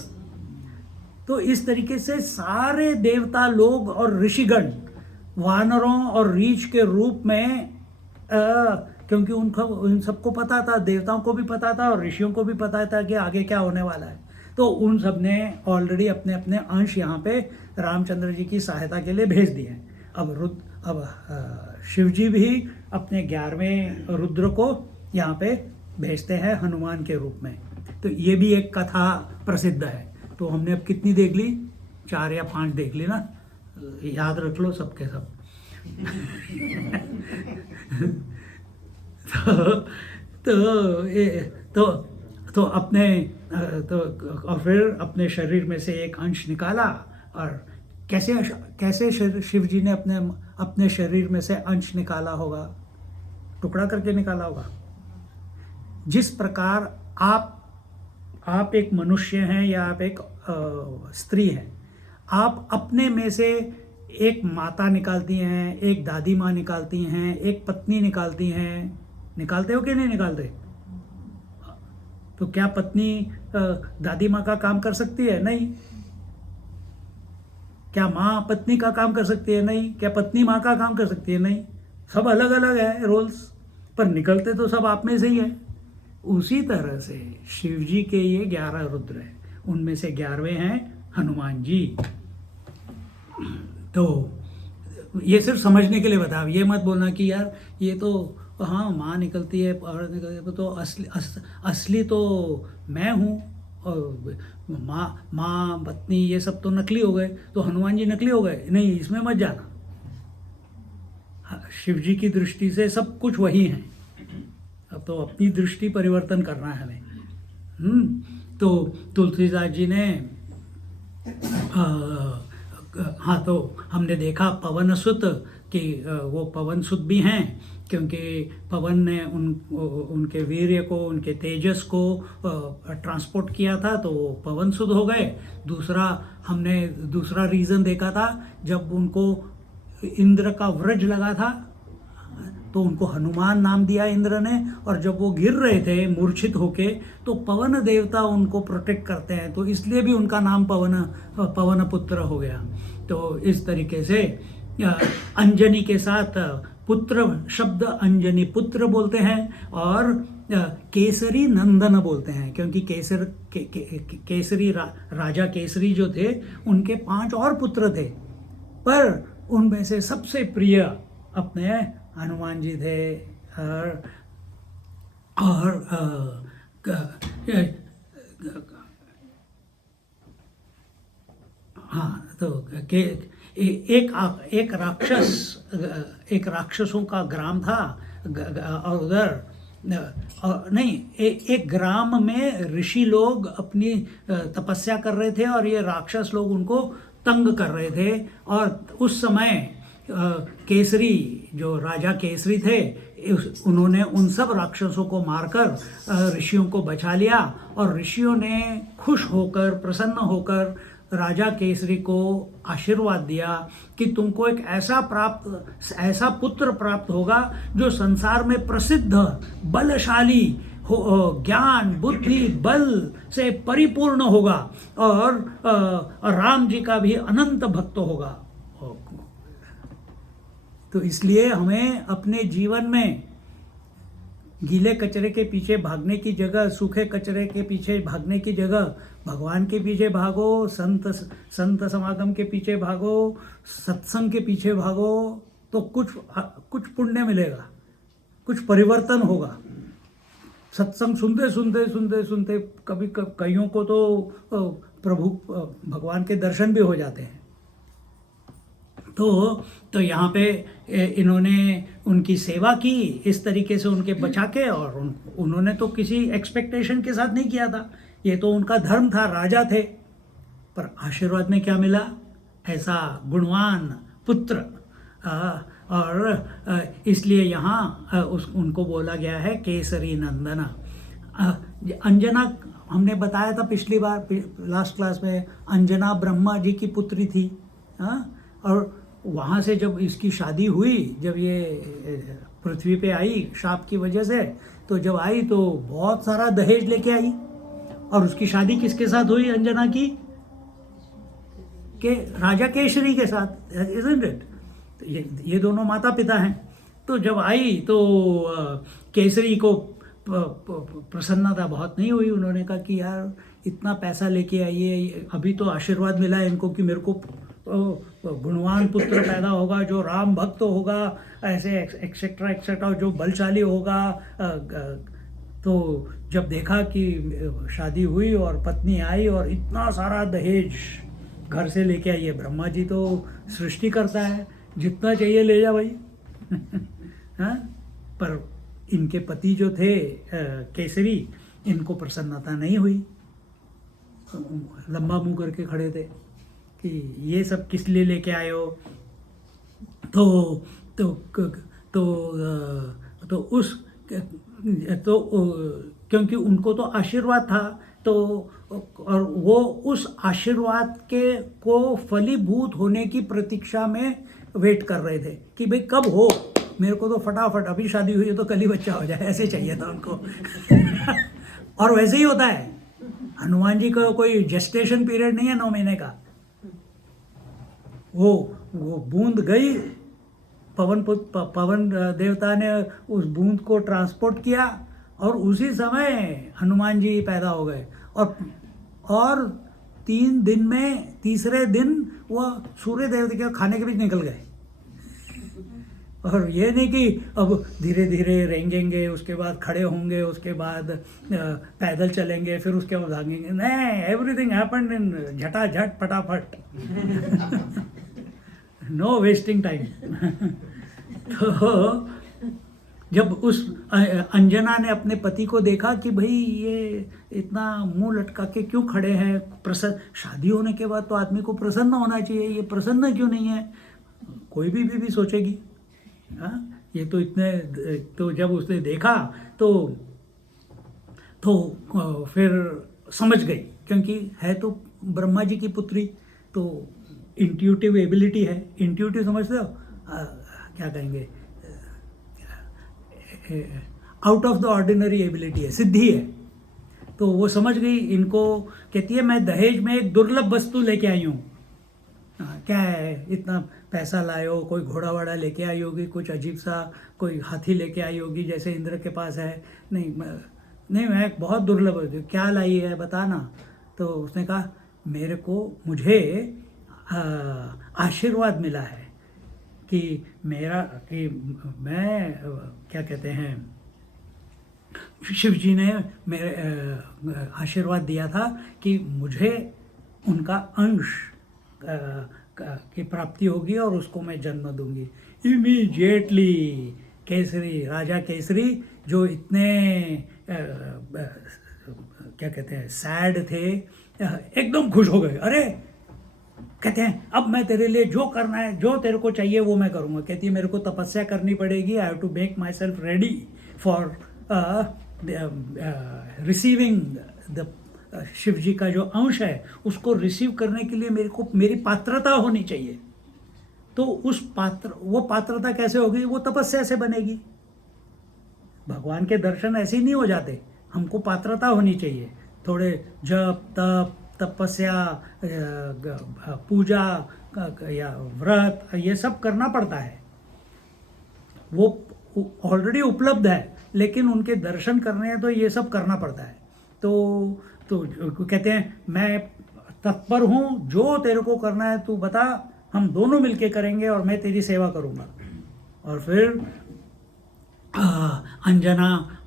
तो इस तरीके से सारे देवता लोग और ऋषिगण वानरों और रीछ के रूप में क्योंकि उन सबको पता था, देवताओं को भी पता था और ऋषियों को भी पता था कि आगे क्या होने वाला है, तो उन सब ने ऑलरेडी अपने अपने अंश यहाँ पे रामचंद्र जी की सहायता के लिए भेज दिए। अब शिव जी भी अपने 11वें रुद्र को यहाँ पे भेजते हैं हनुमान के रूप में। तो ये भी एक कथा प्रसिद्ध है। तो हमने अब कितनी देख ली? 4 या 5 देख ली ना, याद रख लो सबके सब। तो अपने और फिर अपने शरीर में से एक अंश निकाला। और कैसे शिव जी ने अपने शरीर में से अंश निकाला होगा? टुकड़ा करके निकाला होगा। जिस प्रकार आप एक मनुष्य हैं या आप एक स्त्री हैं, आप अपने में से एक माता निकालती हैं, एक दादी माँ निकालती हैं, एक पत्नी निकालती हैं, निकालते हो कि नहीं निकालते? तो क्या पत्नी दादी माँ का काम कर सकती है? नहीं। क्या माँ पत्नी का काम कर सकती है? नहीं। क्या पत्नी माँ का काम कर सकती है? नहीं। सब अलग अलग है रोल्स, पर निकलते तो सब आप में से ही है। उसी तरह से शिव जी के ये 11 रुद्र हैं, उनमें से 11वें हैं हनुमान जी। तो ये सिर्फ समझने के लिए बताया, ये मत बोलना कि यार ये तो हाँ माँ निकलती है और निकलती है, तो असली तो मैं हूँ, और माँ पत्नी ये सब तो नकली हो गए, तो हनुमान जी नकली हो गए? नहीं, इसमें मत जाना। शिव जी की दृष्टि से सब कुछ वही हैं। अब तो अपनी दृष्टि परिवर्तन करना है हमें। तो तुलसीदास जी ने हाँ, तो हमने देखा पवन सुत कि वो पवन सुत भी हैं, क्योंकि पवन ने उनके वीर्य को, उनके तेजस को ट्रांसपोर्ट किया था, तो वो पवन सुत हो गए। दूसरा हमने दूसरा रीज़न देखा था, जब उनको इंद्र का व्रज लगा था तो उनको हनुमान नाम दिया इंद्र ने, और जब वो गिर रहे थे मूर्छित होके तो पवन देवता उनको प्रोटेक्ट करते हैं, तो इसलिए भी उनका नाम पवन पुत्र हो गया। तो इस तरीके से अंजनी के साथ पुत्र शब्द अंजनी पुत्र बोलते हैं, और केसरी नंदन बोलते हैं, क्योंकि केसरी राजा केसरी जो थे उनके 5 और पुत्र थे, पर उनमें से सबसे प्रिय अपने हनुमान जी थे। और हाँ, तो एक राक्षसों का ग्राम था, और उधर नहीं, एक ग्राम में ऋषि लोग अपनी तपस्या कर रहे थे, और ये राक्षस लोग उनको तंग कर रहे थे। और उस समय केसरी, जो राजा केसरी थे, उन्होंने उन सब राक्षसों को मारकर ऋषियों को बचा लिया, और ऋषियों ने खुश होकर, प्रसन्न होकर राजा केसरी को आशीर्वाद दिया कि तुमको एक ऐसा पुत्र प्राप्त होगा जो संसार में प्रसिद्ध, बलशाली हो, ज्ञान बुद्धि बल से परिपूर्ण होगा, और राम जी का भी अनंत भक्त होगा। तो इसलिए हमें अपने जीवन में गीले कचरे के पीछे भागने की जगह, सूखे कचरे के पीछे भागने की जगह भगवान के पीछे भागो, संत समागम के पीछे भागो, सत्संग के पीछे भागो, तो कुछ पुण्य मिलेगा, कुछ परिवर्तन होगा। सत्संग सुनते कभी कईयों को तो प्रभु भगवान के दर्शन भी हो जाते हैं। तो यहाँ पे इन्होंने उनकी सेवा की इस तरीके से, उनके बचा के, और उन्होंने तो किसी एक्सपेक्टेशन के साथ नहीं किया था, ये तो उनका धर्म था, राजा थे, पर आशीर्वाद में क्या मिला? ऐसा गुणवान पुत्र। और इसलिए यहाँ उनको बोला गया है केसरी नंदना। अंजना, हमने बताया था पिछली बार लास्ट क्लास में, अंजना ब्रह्मा जी की पुत्री थी। और वहाँ से जब इसकी शादी हुई, जब ये पृथ्वी पे आई शाप की वजह से, तो जब आई तो बहुत सारा दहेज लेके आई, और उसकी शादी किसके साथ हुई अंजना की? के राजा केसरी के साथ, isn't it? ये दोनों माता पिता हैं। तो जब आई तो केसरी को प्रसन्नता बहुत नहीं हुई। उन्होंने कहा कि यार इतना पैसा लेके आइए, अभी तो आशीर्वाद मिला है इनको कि मेरे को गुणवान पुत्र पैदा होगा, जो राम भक्त होगा, ऐसे एक्सेट्रा एक्सेट्रा, जो बलशाली होगा। तो जब देखा कि शादी हुई और पत्नी आई और इतना सारा दहेज घर से लेके आई है, ब्रह्मा जी तो सृष्टि करता है, जितना चाहिए ले जा भाई। हाँ, पर इनके पति जो थे केसरी, इनको प्रसन्नता नहीं हुई, लंबा मुंह करके खड़े थे कि ये सब किस लिए लेके आए हो। तो क्योंकि उनको तो आशीर्वाद था, तो और वो उस आशीर्वाद को फलीभूत होने की प्रतीक्षा में वेट कर रहे थे कि भाई कब हो, मेरे को तो फटाफट, अभी शादी हुई है तो कल ही बच्चा हो जाए, ऐसे चाहिए था उनको। और वैसे ही होता है, हनुमान जी का कोई जेस्टेशन पीरियड नहीं है 9 महीने का। वो बूंद गई, पवन देवता ने उस बूंद को ट्रांसपोर्ट किया, और उसी समय हनुमान जी पैदा हो गए। और 3 दिन में तीसरे दिन वो सूर्य देवता के खाने के बीच निकल गए। और ये नहीं कि अब धीरे धीरे रेंगेंगे, उसके बाद खड़े होंगे, उसके बाद पैदल चलेंगे, फिर उसके बाद भागेंगे। नहीं, एवरीथिंग हैपेंड इन झटाझट फटाफट। No wasting time. जब उस अंजना ने अपने पति को देखा कि भाई ये इतना मुंह लटका के क्यों खड़े हैं, प्रसन्न, शादी होने के बाद तो आदमी को प्रसन्न होना चाहिए, ये प्रसन्न क्यों नहीं है, कोई भी बीवी सोचेगी। हाँ, ये तो इतने, तो जब उसने देखा तो फिर समझ गई, क्योंकि है तो ब्रह्मा जी की पुत्री, तो इंट्यूटिव एबिलिटी है, इंट्यूटिव समझते हो, क्या कहेंगे, out of the ordinary ability है, सिद्धि है। तो वो समझ गई इनको, कहती है मैं दहेज में एक दुर्लभ वस्तु लेके आई हूँ। क्या है, इतना पैसा लाए हो, कोई घोड़ा वाड़ा लेके आई होगी, कुछ अजीब सा कोई हाथी लेके आई होगी जैसे इंद्र के पास है, नहीं मैं बहुत दुर्लभ है, क्या लाई है बताना। तो उसने कहा मुझे आशीर्वाद मिला है कि मैं क्या कहते हैं, शिव जी ने मेरे आशीर्वाद दिया था कि मुझे उनका अंश की प्राप्ति होगी और उसको मैं जन्म दूंगी। इमीडिएटली राजा केसरी जो इतने क्या कहते हैं सैड थे, एकदम खुश हो गए। अरे कहते हैं अब मैं तेरे लिए जो करना है, जो तेरे को चाहिए वो मैं करूँगा। कहती है मेरे को तपस्या करनी पड़ेगी, I have to make myself ready for receiving the Shiv ji का जो अंश है उसको रिसीव करने के लिए मेरी पात्रता होनी चाहिए। तो वो पात्रता कैसे होगी, वो तपस्या से बनेगी। भगवान के दर्शन ऐसे ही नहीं हो जाते, हमको पात्रता होनी चाहिए, थोड़े जप तप तपस्या पूजा या व्रत ये सब करना पड़ता है। वो ऑलरेडी उपलब्ध है, लेकिन उनके दर्शन करने हैं तो ये सब करना पड़ता है। तो कहते हैं मैं तत्पर हूँ, जो तेरे को करना है तू बता, हम दोनों मिलके करेंगे और मैं तेरी सेवा करूँगा। और फिर अंजना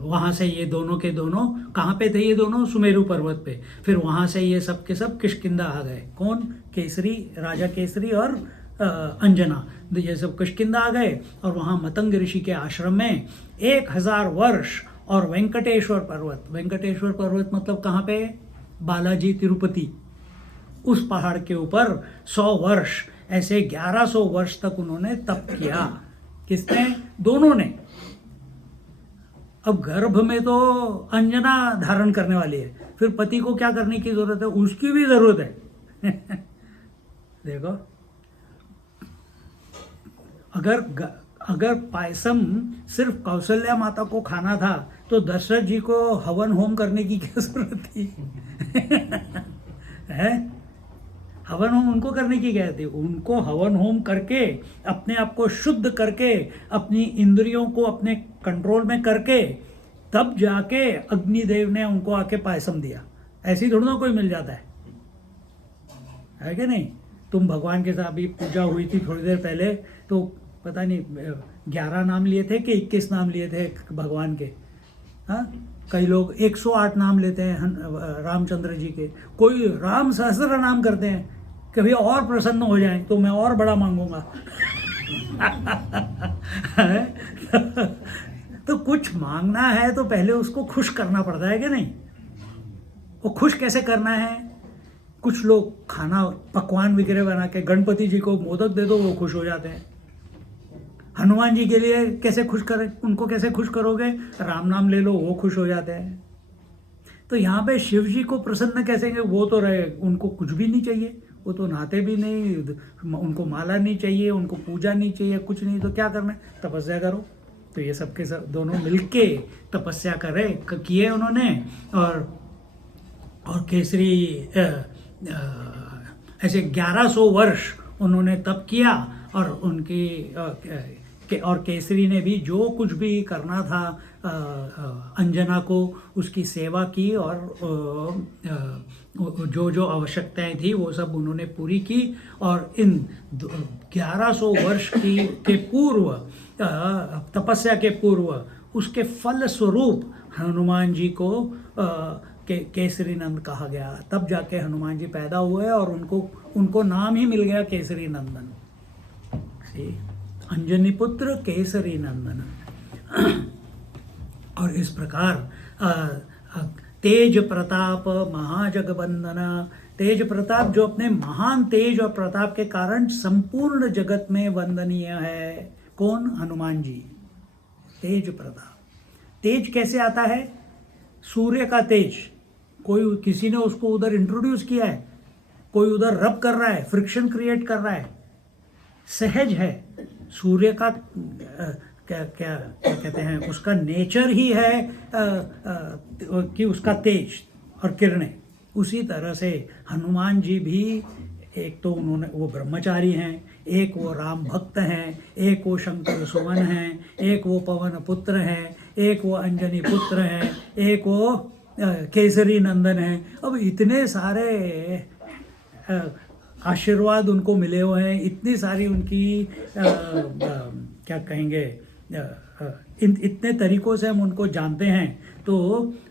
वहाँ से ये दोनों के दोनों कहाँ पे थे, ये दोनों सुमेरु पर्वत पे। फिर वहाँ से ये सब के सब किष्किंधा आ गए। कौन? केसरी, राजा केसरी और अंजना, ये सब किष्किंधा आ गए। और वहाँ मतंग ऋषि के आश्रम में 1000 वर्ष, और वेंकटेश्वर पर्वत मतलब कहाँ पे? बालाजी तिरुपति, उस पहाड़ के ऊपर 100 वर्ष, ऐसे 1100 वर्ष तक उन्होंने तप किया। किसने? दोनों ने। अब गर्भ में तो अंजना धारण करने वाली है, फिर पति को क्या करने की जरूरत है? उसकी भी जरूरत है। देखो, अगर पायसम सिर्फ कौशल्या माता को खाना था तो दशरथ जी को हवन होम करने की क्या जरूरत थी? है? हवन होम उनको करने की क्या थी? उनको हवन होम करके, अपने आप को शुद्ध करके, अपनी इंद्रियों को अपने कंट्रोल में करके, तब जाके अग्निदेव ने उनको आके पायसम दिया। ऐसी थोड़ी ना कोई मिल जाता है कि नहीं? तुम भगवान के साथ, अभी पूजा हुई थी थोड़ी देर पहले, तो पता नहीं 11 नाम लिए थे कि 21 नाम लिए थे भगवान के। हाँ, कई लोग 108 नाम लेते हैं रामचंद्र जी के, कोई राम सहस्त्र नाम करते हैं, कभी और प्रसन्न हो जाएं तो मैं और बड़ा मांगूंगा। तो कुछ मांगना है तो पहले उसको खुश करना पड़ता है कि नहीं? वो खुश कैसे करना है? कुछ लोग खाना पकवान वगैरह बना के गणपति जी को मोदक दे दो, वो खुश हो जाते हैं। हनुमान जी के लिए कैसे खुश करें? उनको कैसे खुश करोगे? राम नाम ले लो, वो खुश हो जाते हैं। तो यहाँ पे शिव जी को प्रसन्न कैसे? वो तो रहे, उनको कुछ भी नहीं चाहिए, वो तो नहाते भी नहीं, उनको माला नहीं चाहिए, उनको पूजा नहीं चाहिए, कुछ नहीं। तो क्या करना है? तपस्या करो। तो ये सबके सब दोनों मिलके तपस्या किए उन्होंने। और केसरी ऐसे 1100 वर्ष उन्होंने तप किया। और और केसरी ने भी जो कुछ भी करना था अंजना को, उसकी सेवा की, और जो जो आवश्यकताएं थी वो सब उन्होंने पूरी की। और इन 1100 वर्ष के पूर्व, तपस्या के पूर्व, उसके फल स्वरूप हनुमान जी को केसरी नंद कहा गया। तब जाके हनुमान जी पैदा हुए और उनको नाम ही मिल गया केसरी नंदन। अंजनी पुत्र केसरी नंदन। और इस प्रकार तेज प्रताप महाजगवंदन, तेज प्रताप जो अपने महान तेज और प्रताप के कारण संपूर्ण जगत में वंदनीय है। कौन? हनुमान जी। तेज प्रताप। तेज कैसे आता है? सूर्य का तेज। कोई किसी ने उसको उधर इंट्रोड्यूस किया है, कोई उधर रब कर रहा है, फ्रिक्शन क्रिएट कर रहा है, सहज है। सूर्य का क्या क्या क्या कहते हैं, उसका नेचर ही है कि उसका तेज और किरणें। उसी तरह से हनुमान जी भी, एक तो वो ब्रह्मचारी हैं, एक वो राम भक्त हैं, एक वो शंकर सुमन हैं, एक वो पवन पुत्र हैं, एक वो अंजनी पुत्र हैं, एक वो केसरी नंदन हैं। अब इतने सारे आशीर्वाद उनको मिले हुए हैं, इतनी सारी उनकी क्या कहेंगे, इतने तरीक़ों से हम उनको जानते हैं। तो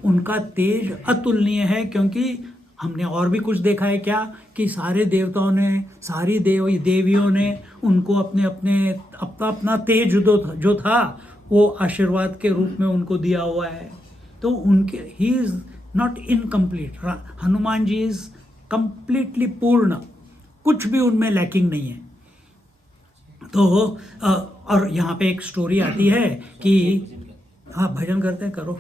उनका तेज अतुलनीय है, क्योंकि हमने और भी कुछ देखा है क्या, कि सारे देवताओं ने, सारी देवियों ने उनको अपना तेज जो था वो आशीर्वाद के रूप में उनको दिया हुआ है। तो उनके ही is not incomplete. Hanuman ji is completely पूर्ण, कुछ भी उनमें लैकिंग नहीं है। तो और यहाँ पे एक स्टोरी आती है कि हाँ, भजन करते हैं, करो।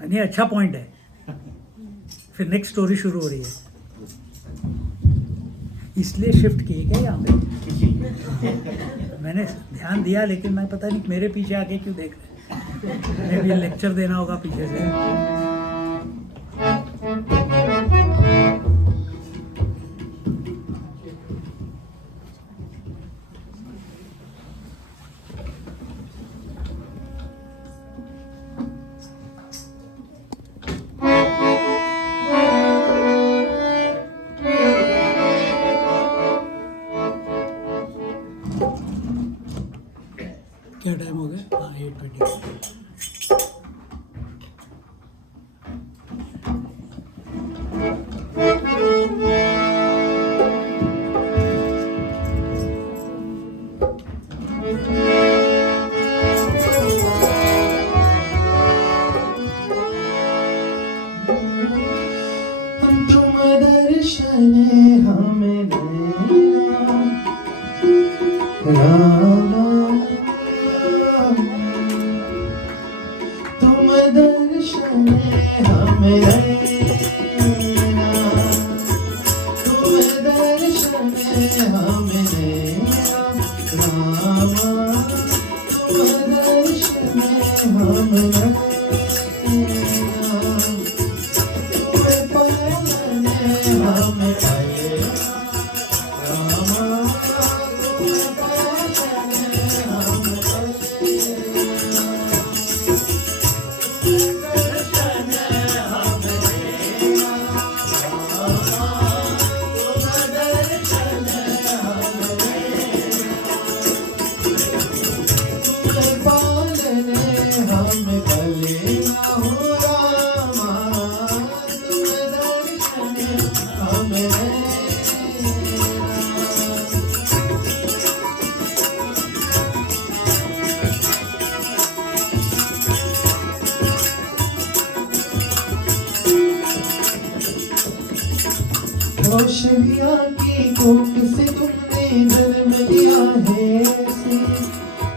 नहीं, अच्छा पॉइंट है। फिर नेक्स्ट स्टोरी शुरू हो रही है, इसलिए शिफ्ट किए क्या यहाँ पे? मैंने ध्यान दिया, लेकिन मैं पता नहीं मेरे पीछे आके क्यों देख रहे। मैं भी लेक्चर देना होगा पीछे से। क्या टाइम हो गया? हाँ, 8:20। तुम दर्शन हमें देना रामा, तुम दर्शन हमें देना, तुम दर्शन हमें देना रामा, तुम दर्शन हमें देना। रोशनिया की कोख से तुमने जन्म लिया है ऐसे,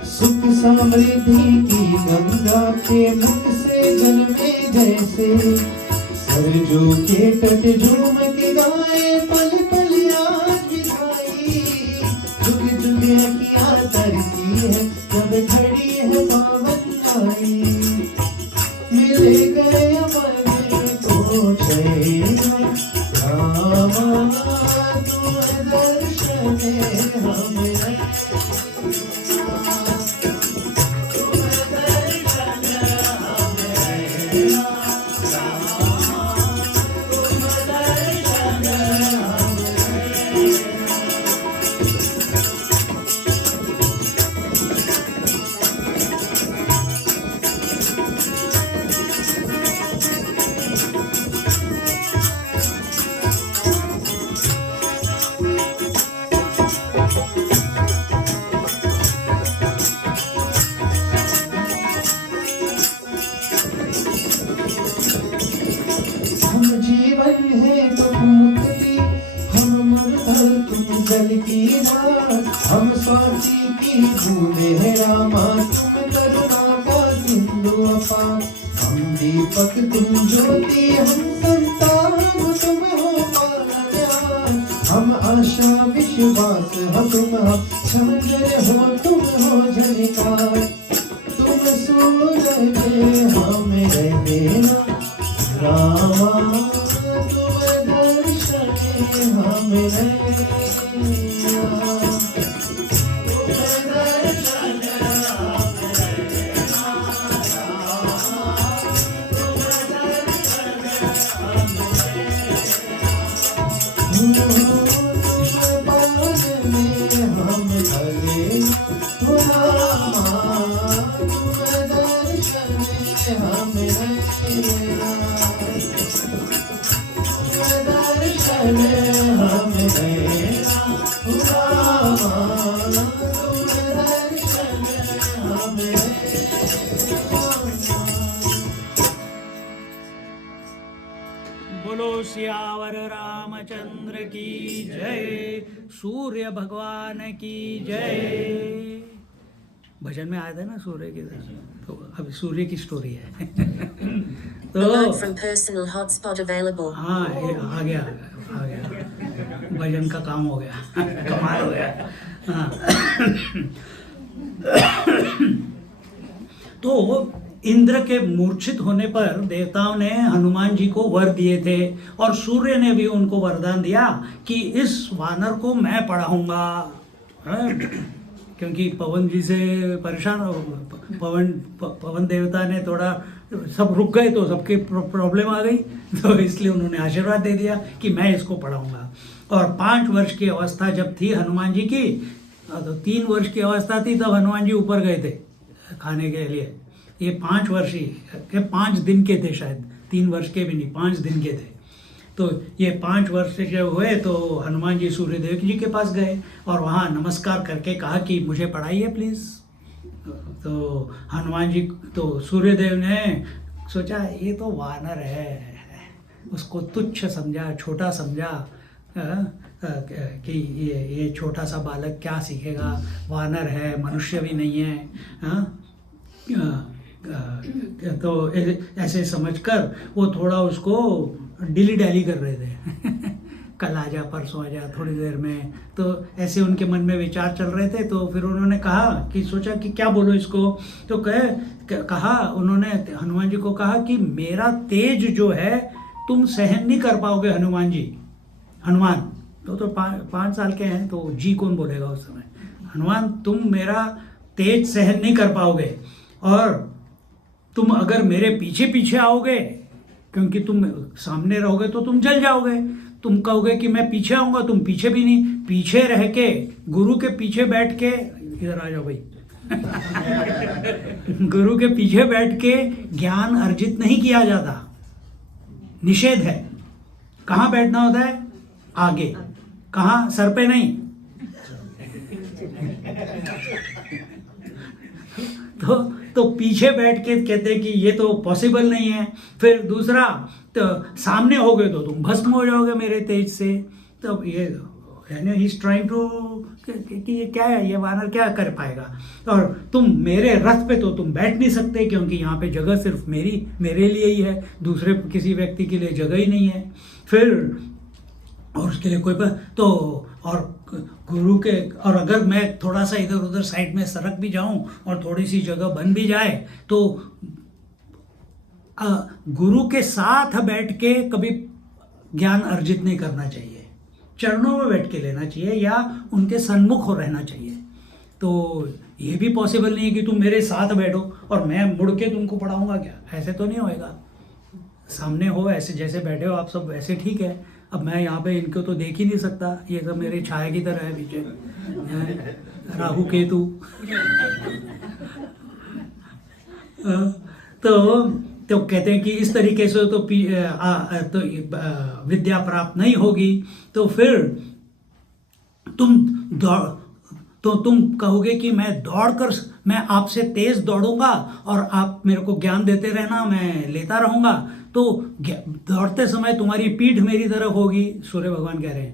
सुख समृद्धि की गंगा के मुख से जन्मे जैसे, सरजू के तट झूम के गाए पल पल आज बिताई, जुग जुग अखियां तरसी है जब खड़ी है पावन आई, मिल गए मन को चैन रामा, तुम दर्शन हमें दीपक तुम ज्योति हम संतान तुम हो पालज्ञान हम आशा विश्वास हो तुम हम छागर हो तुम हो झनकार तुम सूरज हम रहना रामा तुम दर्शन हम रहना बोलो सियावर रामचंद्र की जय, सूर्य भगवान की जय। भजन में आया था ना सूर्य की, तो अभी सूर्य की स्टोरी है। तो Alert from personal hotspot available. हाँ ये आ गया भजन का काम हो गया, कमाल हो गया। हाँ तो इंद्र के मूर्छित होने पर देवताओं ने हनुमान जी को वर दिए थे और सूर्य ने भी उनको वरदान दिया कि इस वानर को मैं पढ़ाऊंगा। क्योंकि पवन जी से परेशान हो, पवन देवता ने थोड़ा सब रुक गए तो सबके प्रॉब्लम आ गई, तो इसलिए उन्होंने आशीर्वाद दे दिया कि मैं इसको पढ़ाऊंगा। और 5 वर्ष की अवस्था जब थी हनुमान जी की, तो 3 वर्ष की अवस्था थी तब हनुमान जी ऊपर गए थे खाने के लिए। ये 5 वर्ष ही, 5 दिन के थे शायद, 3 वर्ष के भी नहीं, 5 दिन के थे। तो ये 5 वर्ष जब हुए तो हनुमान जी सूर्यदेव जी के पास गए और वहाँ नमस्कार करके कहा कि मुझे पढ़ाइए प्लीज़। तो हनुमान जी, तो सूर्यदेव ने सोचा ये तो वानर है, उसको तुच्छ समझा, छोटा समझा कि ये छोटा सा बालक क्या सीखेगा, वानर है, मनुष्य भी नहीं है। तो ऐसे समझकर वो थोड़ा उसको डिली डैली कर रहे थे। कल आ जा, परसों आ जा, थोड़ी देर में, तो ऐसे उनके मन में विचार चल रहे थे। तो फिर उन्होंने कहा कि सोचा कि क्या बोलो इसको, तो कहा उन्होंने हनुमान जी को कहा कि मेरा तेज जो है तुम सहन नहीं कर पाओगे हनुमान जी। हनुमान तो 5 साल के हैं, तो जी कौन बोलेगा उस समय। हनुमान तुम मेरा तेज सहन नहीं कर पाओगे और तुम अगर मेरे पीछे पीछे आओगे, क्योंकि तुम सामने रहोगे तो तुम जल जाओगे। तुम कहोगे कि मैं पीछे आऊँगा, तुम पीछे भी नहीं, पीछे रह के गुरु के पीछे बैठ के, इधर आ जाओ भाई। गुरु के पीछे बैठ के ज्ञान अर्जित नहीं किया जाता, निषेध है। कहाँ बैठना होता है? आगे। कहाँ? सर पे नहीं। तो पीछे बैठ के कहते हैं कि ये तो पॉसिबल नहीं है। फिर दूसरा, तो सामने हो गए तो तुम भस्म हो जाओगे मेरे तेज से। तो ये ही इज ट्राइंग टू कि ये क्या है, ये वानर क्या कर पाएगा। और तुम मेरे रथ पे तो तुम बैठ नहीं सकते, क्योंकि यहाँ पे जगह सिर्फ मेरे लिए ही है, दूसरे किसी व्यक्ति के लिए जगह ही नहीं है। फिर और उसके लिए कोई तो और गुरु के, और अगर मैं थोड़ा सा इधर उधर साइड में सरक भी जाऊं और थोड़ी सी जगह बन भी जाए तो गुरु के साथ बैठ के कभी ज्ञान अर्जित नहीं करना चाहिए, चरणों में बैठ के लेना चाहिए या उनके सन्मुख हो रहना चाहिए। तो ये भी पॉसिबल नहीं है कि तुम मेरे साथ बैठो और मैं मुड़ के तुमको पढ़ाऊंगा क्या, ऐसे तो नहीं होएगा। सामने हो, ऐसे जैसे बैठे हो आप सब वैसे ठीक है। अब मैं यहाँ पे इनको तो देख ही नहीं सकता, ये सब मेरी छाया की तरह है पीछे, राहु केतु। तो कहते हैं कि इस तरीके से तो विद्या प्राप्त नहीं होगी। तो फिर तुम कहोगे कि मैं आपसे तेज दौड़ूंगा और आप मेरे को ज्ञान देते रहना, मैं लेता रहूंगा। तो दौड़ते समय तुम्हारी पीठ मेरी तरफ होगी, सूर्य भगवान कह रहे हैं।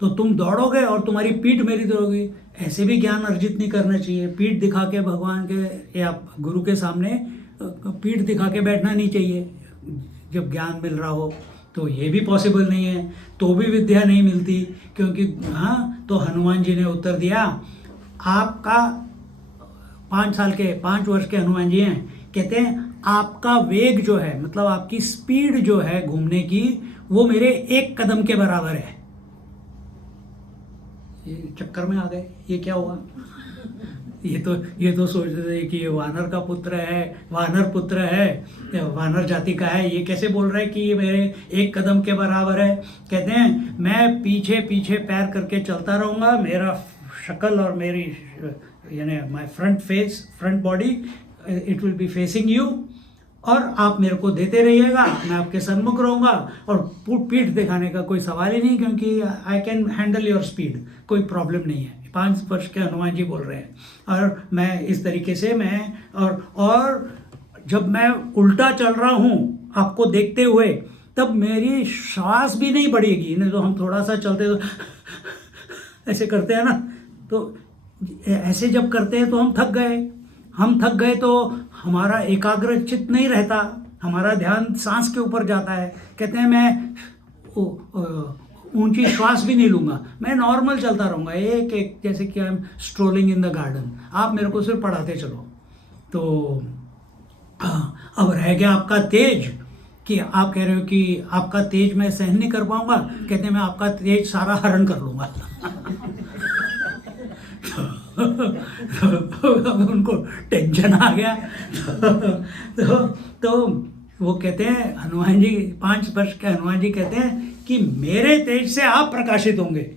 तो तुम दौड़ोगे और तुम्हारी पीठ मेरी तरफ होगी। ऐसे भी ज्ञान अर्जित नहीं करना चाहिए। पीठ दिखा के भगवान के या गुरु के सामने पीठ दिखा के बैठना नहीं चाहिए जब ज्ञान मिल रहा हो, तो ये भी पॉसिबल नहीं है, तो भी विद्या नहीं मिलती। क्योंकि हाँ, तो हनुमान जी ने उत्तर दिया, आपका 5 वर्ष के हनुमान जी हैं, कहते हैं आपका वेग जो है, मतलब आपकी स्पीड जो है घूमने की, वो मेरे 1 कदम के बराबर है। ये चक्कर में आ गए, ये क्या हुआ? ये तो सोच रहे थे कि ये वानर का पुत्र है, वानर पुत्र है, वानर जाति का है, ये कैसे बोल रहा है कि ये मेरे 1 कदम के बराबर है? कहते हैं मैं पीछे पीछे पैर करके चलता रहूँगा, मेरा शक्ल और मेरी यानी my front body it will be facing you, और आप मेरे को देते रहिएगा, मैं आपके सन्मुख रहूँगा, और पीठ दिखाने का कोई सवाल ही नहीं, क्योंकि I can handle your speed, कोई प्रॉब्लम नहीं है। 5 वर्ष के हनुमान जी बोल रहे हैं, और मैं इस तरीके से और जब मैं उल्टा चल रहा हूँ आपको देखते हुए, तब मेरी श्वास भी नहीं बढ़ेगी। नहीं तो हम थोड़ा सा चलते तो ऐसे करते हैं ना, तो ऐसे जब करते हैं तो हम थक गए तो हमारा एकाग्र चित्त नहीं रहता, हमारा ध्यान सांस के ऊपर जाता है। कहते हैं मैं ऊंची श्वास भी नहीं लूँगा, मैं नॉर्मल चलता रहूँगा, एक जैसे कि I am strolling in the garden, आप मेरे को सिर्फ पढ़ाते चलो। तो अब रह गया आपका तेज, कि आप कह रहे हो कि आपका तेज मैं सहन नहीं कर पाऊँगा, कहते हैं मैं आपका तेज सारा हरण कर लूँगा। अब उनको टेंशन आ गया। तो वो कहते हैं, हनुमान जी 5 वर्ष के हनुमान जी कहते हैं कि मेरे तेज से आप प्रकाशित होंगे,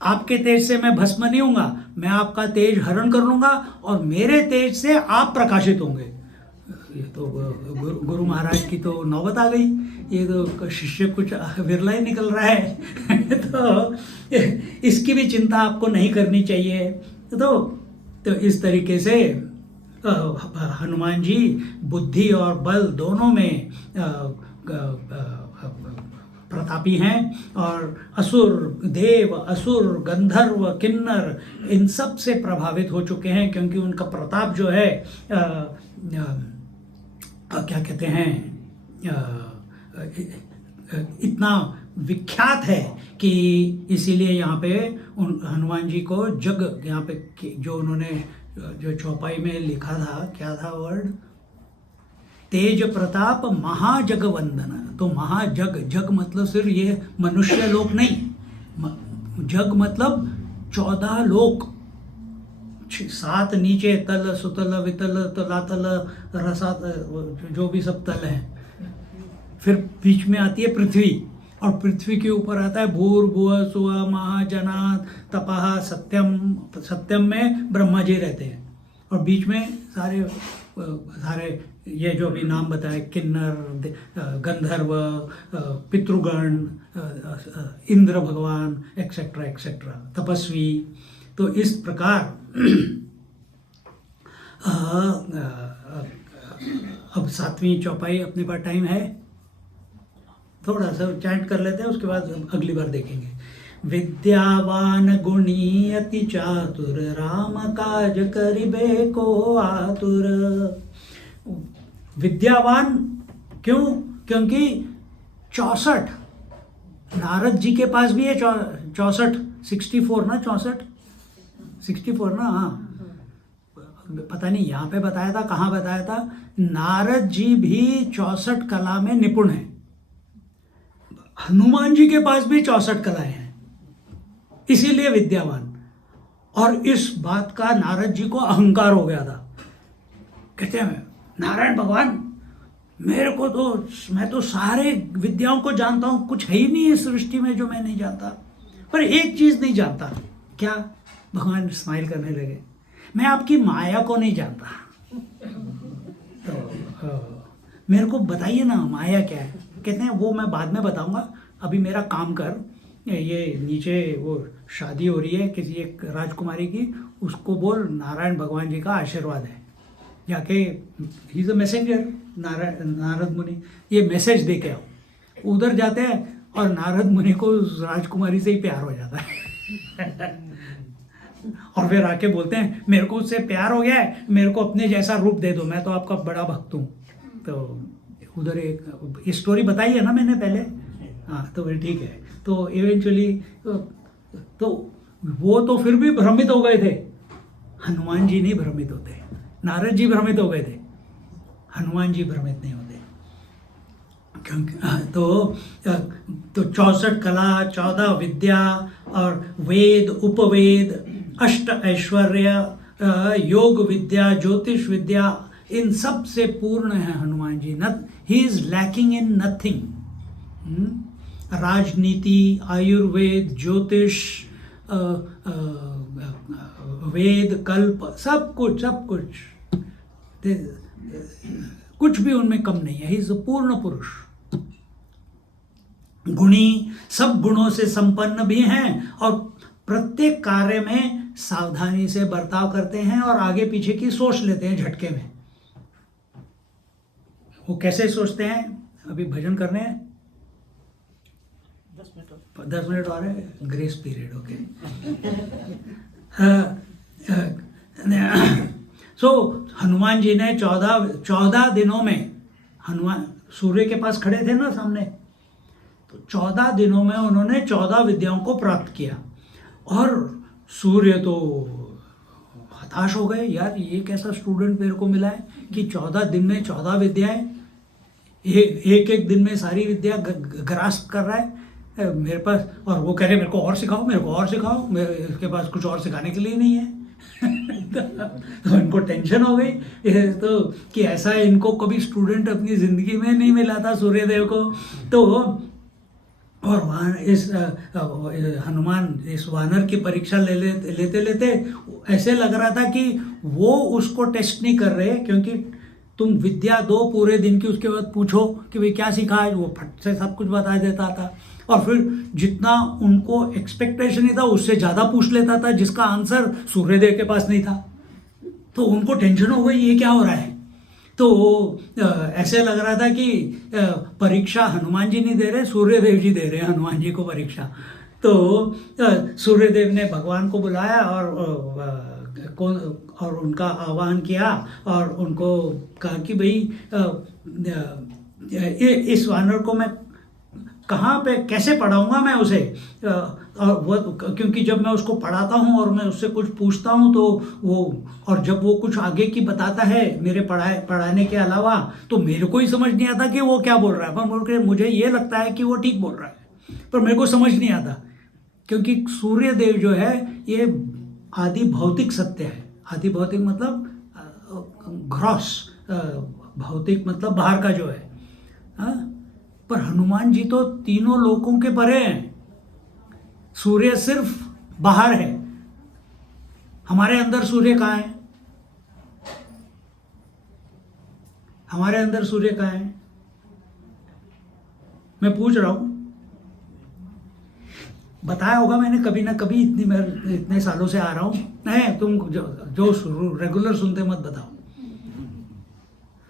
आपके तेज से मैं भस्म नहीं होऊंगा, मैं आपका तेज हरण कर लूंगा, और मेरे तेज से आप प्रकाशित होंगे। ये तो गुरु महाराज की तो नौबत आ गई, ये तो शिष्य कुछ विरला ही निकल रहा है। तो इसकी भी चिंता आपको नहीं करनी चाहिए। तो इस तरीके से हनुमान जी बुद्धि और बल दोनों में प्रतापी हैं, और देव असुर गंधर्व किन्नर इन सब से प्रभावित हो चुके हैं, क्योंकि उनका प्रताप जो है क्या कहते हैं, इतना विख्यात है कि इसीलिए यहाँ पे हनुमान जी को जग, यहाँ पे जो उन्होंने जो चौपाई में लिखा था, क्या था वर्ड, तेज प्रताप महाजगवंदन। तो महाजग, जग मतलब सिर्फ ये मनुष्य लोक नहीं, जग मतलब 14 लोक, 7 नीचे तल सुतल वितल तलातल रसात, जो भी सब तल हैं, फिर बीच में आती है पृथ्वी, और पृथ्वी के ऊपर आता है भूर्भुवः स्वः महाजनात् तपः सत्यम, सत्यम में ब्रह्मा जी रहते हैं, और बीच में सारे ये जो भी नाम बताए, किन्नर गंधर्व पितृगण इंद्र भगवान एक्सेट्रा एक्सेट्रा तपस्वी। तो इस प्रकार अब 7वीं चौपाई अपने पास टाइम है, थोड़ा सा चैंट कर लेते हैं, उसके बाद अगली बार देखेंगे। विद्यावान गुणी अति चातुर, राम काज करिबे को आतुर। विद्यावान क्यों? क्योंकि 64 नारद जी के पास भी है, 64 ना, 64 ना, हाँ, पता नहीं यहाँ पे बताया था, कहाँ बताया था। नारद जी भी 64 कला में निपुण हैं, हनुमान जी के पास भी 64 कलाएं हैं, इसीलिए विद्यावान। और इस बात का नारद जी को अहंकार हो गया था। कहते हैं नारायण भगवान, मेरे को तो, मैं तो सारे विद्याओं को जानता हूँ, कुछ है ही नहीं इस सृष्टि में जो मैं नहीं जानता, पर एक चीज़ नहीं जानता। क्या? भगवान स्माइल करने लगे, मैं आपकी माया को नहीं जानता। तो मेरे को बताइए ना, माया क्या है? कहते हैं वो मैं बाद में बताऊंगा, अभी मेरा काम कर। ये नीचे वो शादी हो रही है किसी एक राजकुमारी की, उसको बोल नारायण भगवान जी का आशीर्वाद है, जाके he is a messenger, Narad मुनि, ये मैसेज दे के आओ। उधर जाते हैं और नारद मुनि को उस राजकुमारी से ही प्यार हो जाता है। और फिर आके बोलते हैं मेरे को उससे प्यार हो गया है, मेरे को अपने जैसा रूप दे दो, मैं तो आपका बड़ा भक्त हूँ। तो उधर एक स्टोरी बताई है ना मैंने पहले, हाँ, तो फिर ठीक है। तो इवेंचुअली तो वो तो फिर भी भ्रमित हो गए थे, हनुमान जी नहीं भ्रमित होते। नारद जी भ्रमित हो गए थे, हनुमान जी भ्रमित नहीं होते। क्योंकि तो 64 कला, 14 विद्या और वेद, उपवेद, अष्ट ऐश्वर्य, योग विद्या, ज्योतिष विद्या, इन सब से पूर्ण है Hanuman ji. He is lacking in nothing. राजनीति, आयुर्वेद, ज्योतिष, वेद, कल्प, सब कुछ कुछ भी उनमें कम नहीं है। ही इज अ पूर्ण पुरुष, गुणी, सब गुणों से संपन्न भी हैं और प्रत्येक कार्य में सावधानी से बर्ताव करते हैं और आगे पीछे की सोच लेते हैं झटके में। वो कैसे सोचते हैं? अभी भजन करने हैं, 10 मिनट और है, ग्रेस पीरियड। ओके। सो हनुमान जी ने 14 दिनों में, हनुमान सूर्य के पास खड़े थे ना सामने, तो 14 दिनों में उन्होंने 14 विद्याओं को प्राप्त किया। और सूर्य तो हताश हो गए, यार ये कैसा स्टूडेंट मेरे को मिला है कि 14 दिन में 14 विद्याएं, एक दिन में सारी विद्या ग्रास्प कर रहा है मेरे पास। और वो कह रहे मेरे को और सिखाओ, मेरे को और सिखाओ, इसके पास कुछ और सिखाने के लिए नहीं है। तो इनको टेंशन हो गई तो कि ऐसा इनको कभी स्टूडेंट अपनी ज़िंदगी में नहीं मिला था सूर्यदेव को। तो और वहाँ इस हनुमान इस वानर की परीक्षा लेते ऐसे लग रहा था कि वो उसको टेस्ट नहीं कर रहे, क्योंकि तुम विद्या दो पूरे दिन की, उसके बाद पूछो कि भाई क्या सीखा है, वो फट से सब कुछ बता देता था। और फिर जितना उनको एक्सपेक्टेशन ही था उससे ज़्यादा पूछ लेता था, जिसका आंसर सूर्यदेव के पास नहीं था। तो उनको टेंशन हो गई, ये क्या हो रहा है। तो ऐसे लग रहा था कि परीक्षा हनुमान जी नहीं दे रहे, सूर्यदेव जी दे रहे हैं हनुमान जी को परीक्षा। तो सूर्यदेव ने भगवान को बुलाया और उनका आह्वान किया और उनको कहा कि भाई इस वानर को मैं कहाँ पे कैसे पढ़ाऊँगा मैं उसे। और वो क्योंकि जब मैं उसको पढ़ाता हूँ और मैं उससे कुछ पूछता हूँ तो वो, और जब वो कुछ आगे की बताता है मेरे पढ़ाने के अलावा, तो मेरे को ही समझ नहीं आता कि वो क्या बोल रहा है। पर मुझे ये लगता है कि वो ठीक बोल रहा है, पर मेरे को समझ नहीं आता, क्योंकि सूर्यदेव जो है ये आदि भौतिक सत्य है। आदि भौतिक मतलब ग्रॉस, भौतिक मतलब बाहर का जो है। हाँ, पर हनुमान जी तो तीनों लोकों के परे हैं। सूर्य सिर्फ बाहर है, हमारे अंदर सूर्य कहाँ है? हमारे अंदर सूर्य कहाँ है? मैं पूछ रहा हूं, बताया होगा मैंने कभी ना कभी, इतने सालों से आ रहा हूं। नहीं, तुम जो रेगुलर सुनते मत बताओ।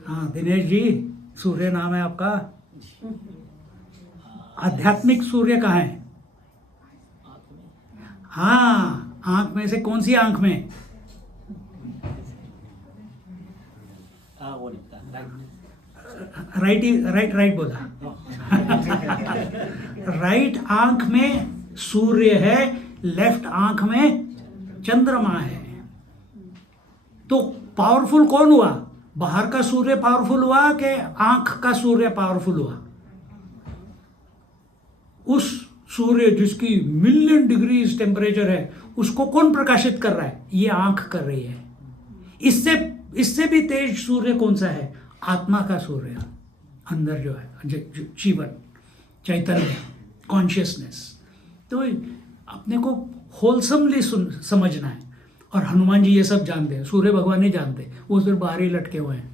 हाँ दिनेश जी, सूर्य नाम है आपका। आध्यात्मिक सूर्य कहाँ है? हाँ, आंख में से कौन सी आंख में? राइट बोला। राइट आंख में सूर्य है, लेफ्ट आंख में चंद्रमा है। तो पावरफुल कौन हुआ? बाहर का सूर्य पावरफुल हुआ कि आंख का सूर्य पावरफुल हुआ? उस सूर्य जिसकी मिलियन डिग्रीज टेम्परेचर है, उसको कौन प्रकाशित कर रहा है? ये आंख कर रही है। इससे भी तेज सूर्य कौन सा है? आत्मा का सूर्य, अंदर जो है जीवन, चैतन्य, कॉन्शियसनेस। तो अपने को होलसमली समझना है। और हनुमान जी ये सब जानते हैं, सूर्य भगवान नहीं जानते, वो सिर्फ बाहर ही लटके हुए हैं।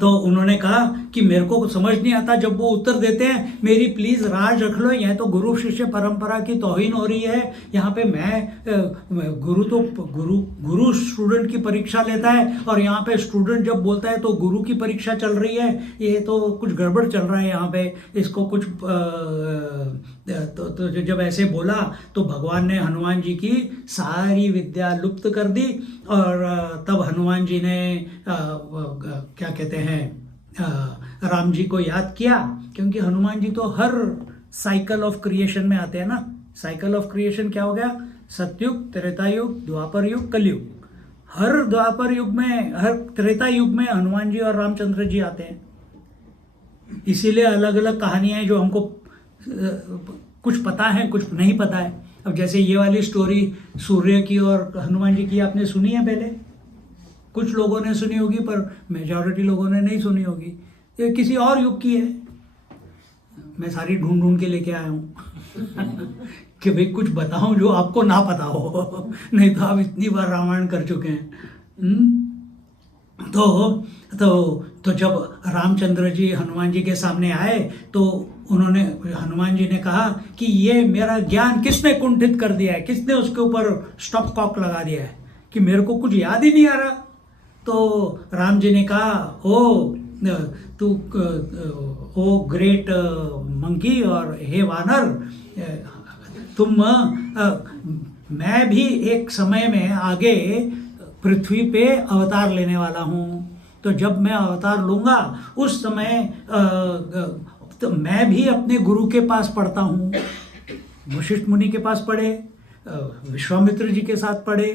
तो उन्होंने कहा कि मेरे को समझ नहीं आता। जब वो उत्तर देते हैं मेरी प्लीज़ राज रख लो, यह तो गुरु शिष्य परंपरा की तौहीन हो रही है। यहाँ पे मैं गुरु स्टूडेंट की परीक्षा लेता है और यहाँ पे स्टूडेंट जब बोलता है तो गुरु की परीक्षा चल रही है। ये तो कुछ गड़बड़ चल रहा है यहाँ पे, इसको कुछ तो जब ऐसे बोला तो भगवान ने हनुमान जी की सारी विद्या लुप्त कर दी, और तब हनुमान जी ने क्या कहते हैं राम जी को याद किया, क्योंकि हनुमान जी तो हर साइकिल ऑफ क्रिएशन में आते हैं ना। साइकिल ऑफ क्रिएशन क्या हो गया? सतयुग, त्रेता युग, द्वापर युग, कलयुग। हर द्वापर युग में, हर त्रेता युग में हनुमान जी और रामचंद्र जी आते हैं। इसीलिए अलग अलग कहानियां हैं जो हमको कुछ पता है, कुछ नहीं पता है। अब जैसे ये वाली स्टोरी सूर्य की और हनुमान जी की आपने सुनी है पहले, कुछ लोगों ने सुनी होगी पर मेजॉरिटी लोगों ने नहीं सुनी होगी। ये किसी और युग की है, मैं सारी ढूंढ ढूंढ के लेके आया हूँ कि भाई कुछ बताऊं जो आपको ना पता हो, नहीं तो आप इतनी बार रामायण कर चुके हैं। तो जब रामचंद्र जी हनुमान जी के सामने आए तो उन्होंने, हनुमान जी ने कहा कि ये मेरा ज्ञान किसने कुंठित कर दिया है, किसने उसके ऊपर स्टॉप कॉक लगा दिया है कि मेरे को कुछ याद ही नहीं आ रहा। तो राम जी ने कहा, ओ ग्रेट मंकी और हे वानर, मैं भी एक समय में आगे पृथ्वी पे अवतार लेने वाला हूँ। तो जब मैं अवतार लूँगा उस समय तो मैं भी अपने गुरु के पास पढ़ता हूँ। वशिष्ठ मुनि के पास पढ़े, विश्वामित्र जी के साथ पढ़े,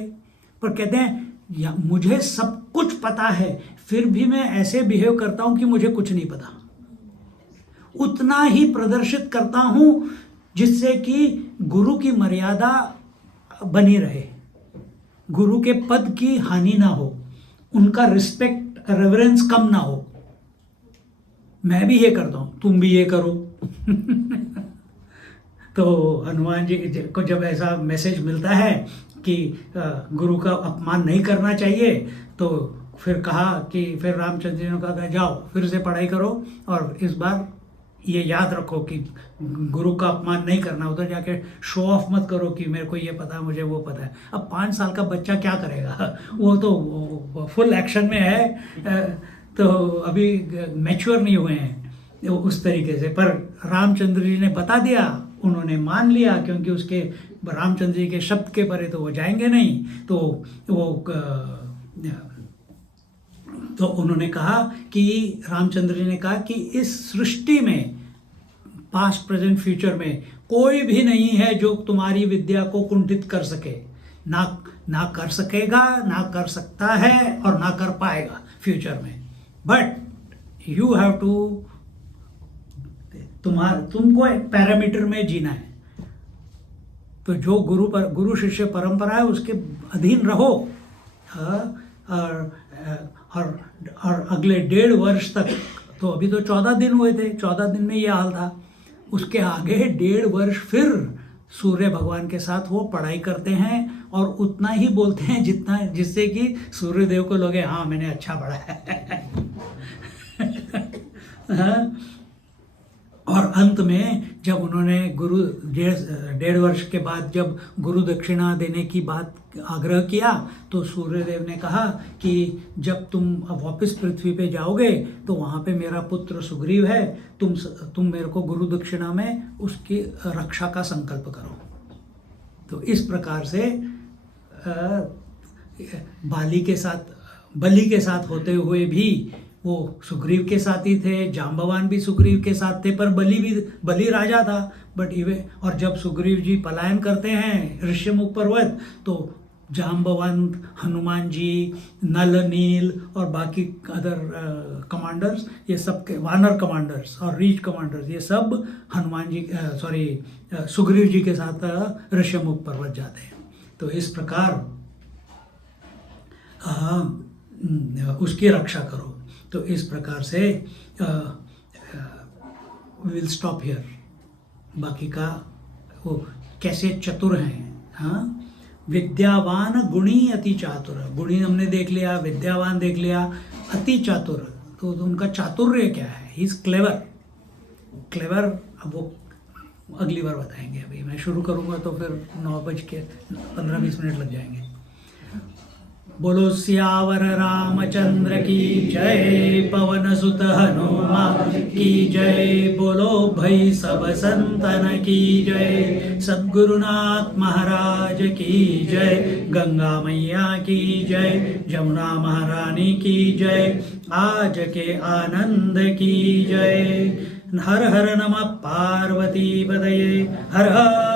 पर कहते हैं मुझे सब कुछ पता है फिर भी मैं ऐसे बिहेव करता हूँ कि मुझे कुछ नहीं पता। उतना ही प्रदर्शित करता हूँ जिससे कि गुरु की मर्यादा बनी रहे, गुरु के पद की हानि ना हो, उनका रिस्पेक्ट, रेवरेंस कम ना हो। मैं भी ये करता हूँ, तुम भी ये करो। तो हनुमान जी को जब ऐसा मैसेज मिलता है कि गुरु का अपमान नहीं करना चाहिए, तो फिर कहा कि फिर रामचंद्र जी ने कहा जाओ फिर से पढ़ाई करो और इस बार ये याद रखो कि गुरु का अपमान नहीं करना, उधर जाके शो ऑफ मत करो कि मेरे को ये पता है, मुझे वो पता है। अब 5 साल का बच्चा क्या करेगा, वो तो फुल एक्शन में है, तो अभी मैच्योर नहीं हुए हैं उस तरीके से। पर रामचंद्र जी ने बता दिया, उन्होंने मान लिया, क्योंकि उसके रामचंद्र जी के शब्द के परे तो वो जाएंगे नहीं। तो उन्होंने कहा कि रामचंद्र जी ने कहा कि इस सृष्टि में पास्ट प्रेजेंट फ्यूचर में कोई भी नहीं है जो तुम्हारी विद्या को कुंठित कर सके, ना कर सकेगा, ना कर सकता है और ना कर पाएगा फ्यूचर में। बट यू हैव टू, तुमको एक पैरामीटर में जीना है। तो जो गुरु शिष्य परंपरा है उसके अधीन रहो, और अगले 1.5 वर्ष तक, तो अभी तो 14 दिन हुए थे, 14 दिन में ये हाल था। उसके आगे 1.5 वर्ष फिर सूर्य भगवान के साथ वो पढ़ाई करते हैं और उतना ही बोलते हैं जितना, जिससे कि सूर्य देव को लगे हाँ मैंने अच्छा पढ़ा है। और अंत में जब उन्होंने गुरु 1.5 वर्ष के बाद जब गुरु दक्षिणा देने की बात आग्रह किया, तो सूर्यदेव ने कहा कि जब तुम वापस पृथ्वी पे जाओगे तो वहाँ पे मेरा पुत्र सुग्रीव है, तुम मेरे को गुरु दक्षिणा में उसकी रक्षा का संकल्प करो। तो इस प्रकार से बलि के साथ होते हुए भी वो सुग्रीव के साथ ही थे, जाम्बवान भी सुग्रीव के साथ थे, पर बलि राजा था। बट और जब सुग्रीव जी पलायन करते हैं ऋष्यमुख पर्वत, तो जाम्बवान, हनुमान जी, नल, नील और बाकी अदर कमांडर्स, ये सब के वानर कमांडर्स और रीच कमांडर्स, ये सब सुग्रीव जी के साथ ऋष्यमुख पर्वत जाते हैं। तो इस प्रकार उसकी रक्षा करो। तो इस प्रकार से विल स्टॉप हियर। बाकी का वो कैसे चतुर हैं, हाँ, विद्यावान गुणी अति चातुर। गुणी हमने देख लिया, विद्यावान देख लिया, अति चातुर, तो उनका चातुर्य क्या है, ही इज क्लेवर। अब वो अगली बार बताएंगे, अभी मैं शुरू करूंगा तो फिर 9:15-20 लग जाएंगे। बोलो सियावर रामचंद्र की जय, पवन सुत हनुमान की जय, बोलो भाई सब संतन की जय, सद्गुरुनाथ महाराज की जय, गंगा मैया की जय, जमुना महारानी की जय, आज के आनंद की जय। हर हर नमः पार्वती पदये, हर हर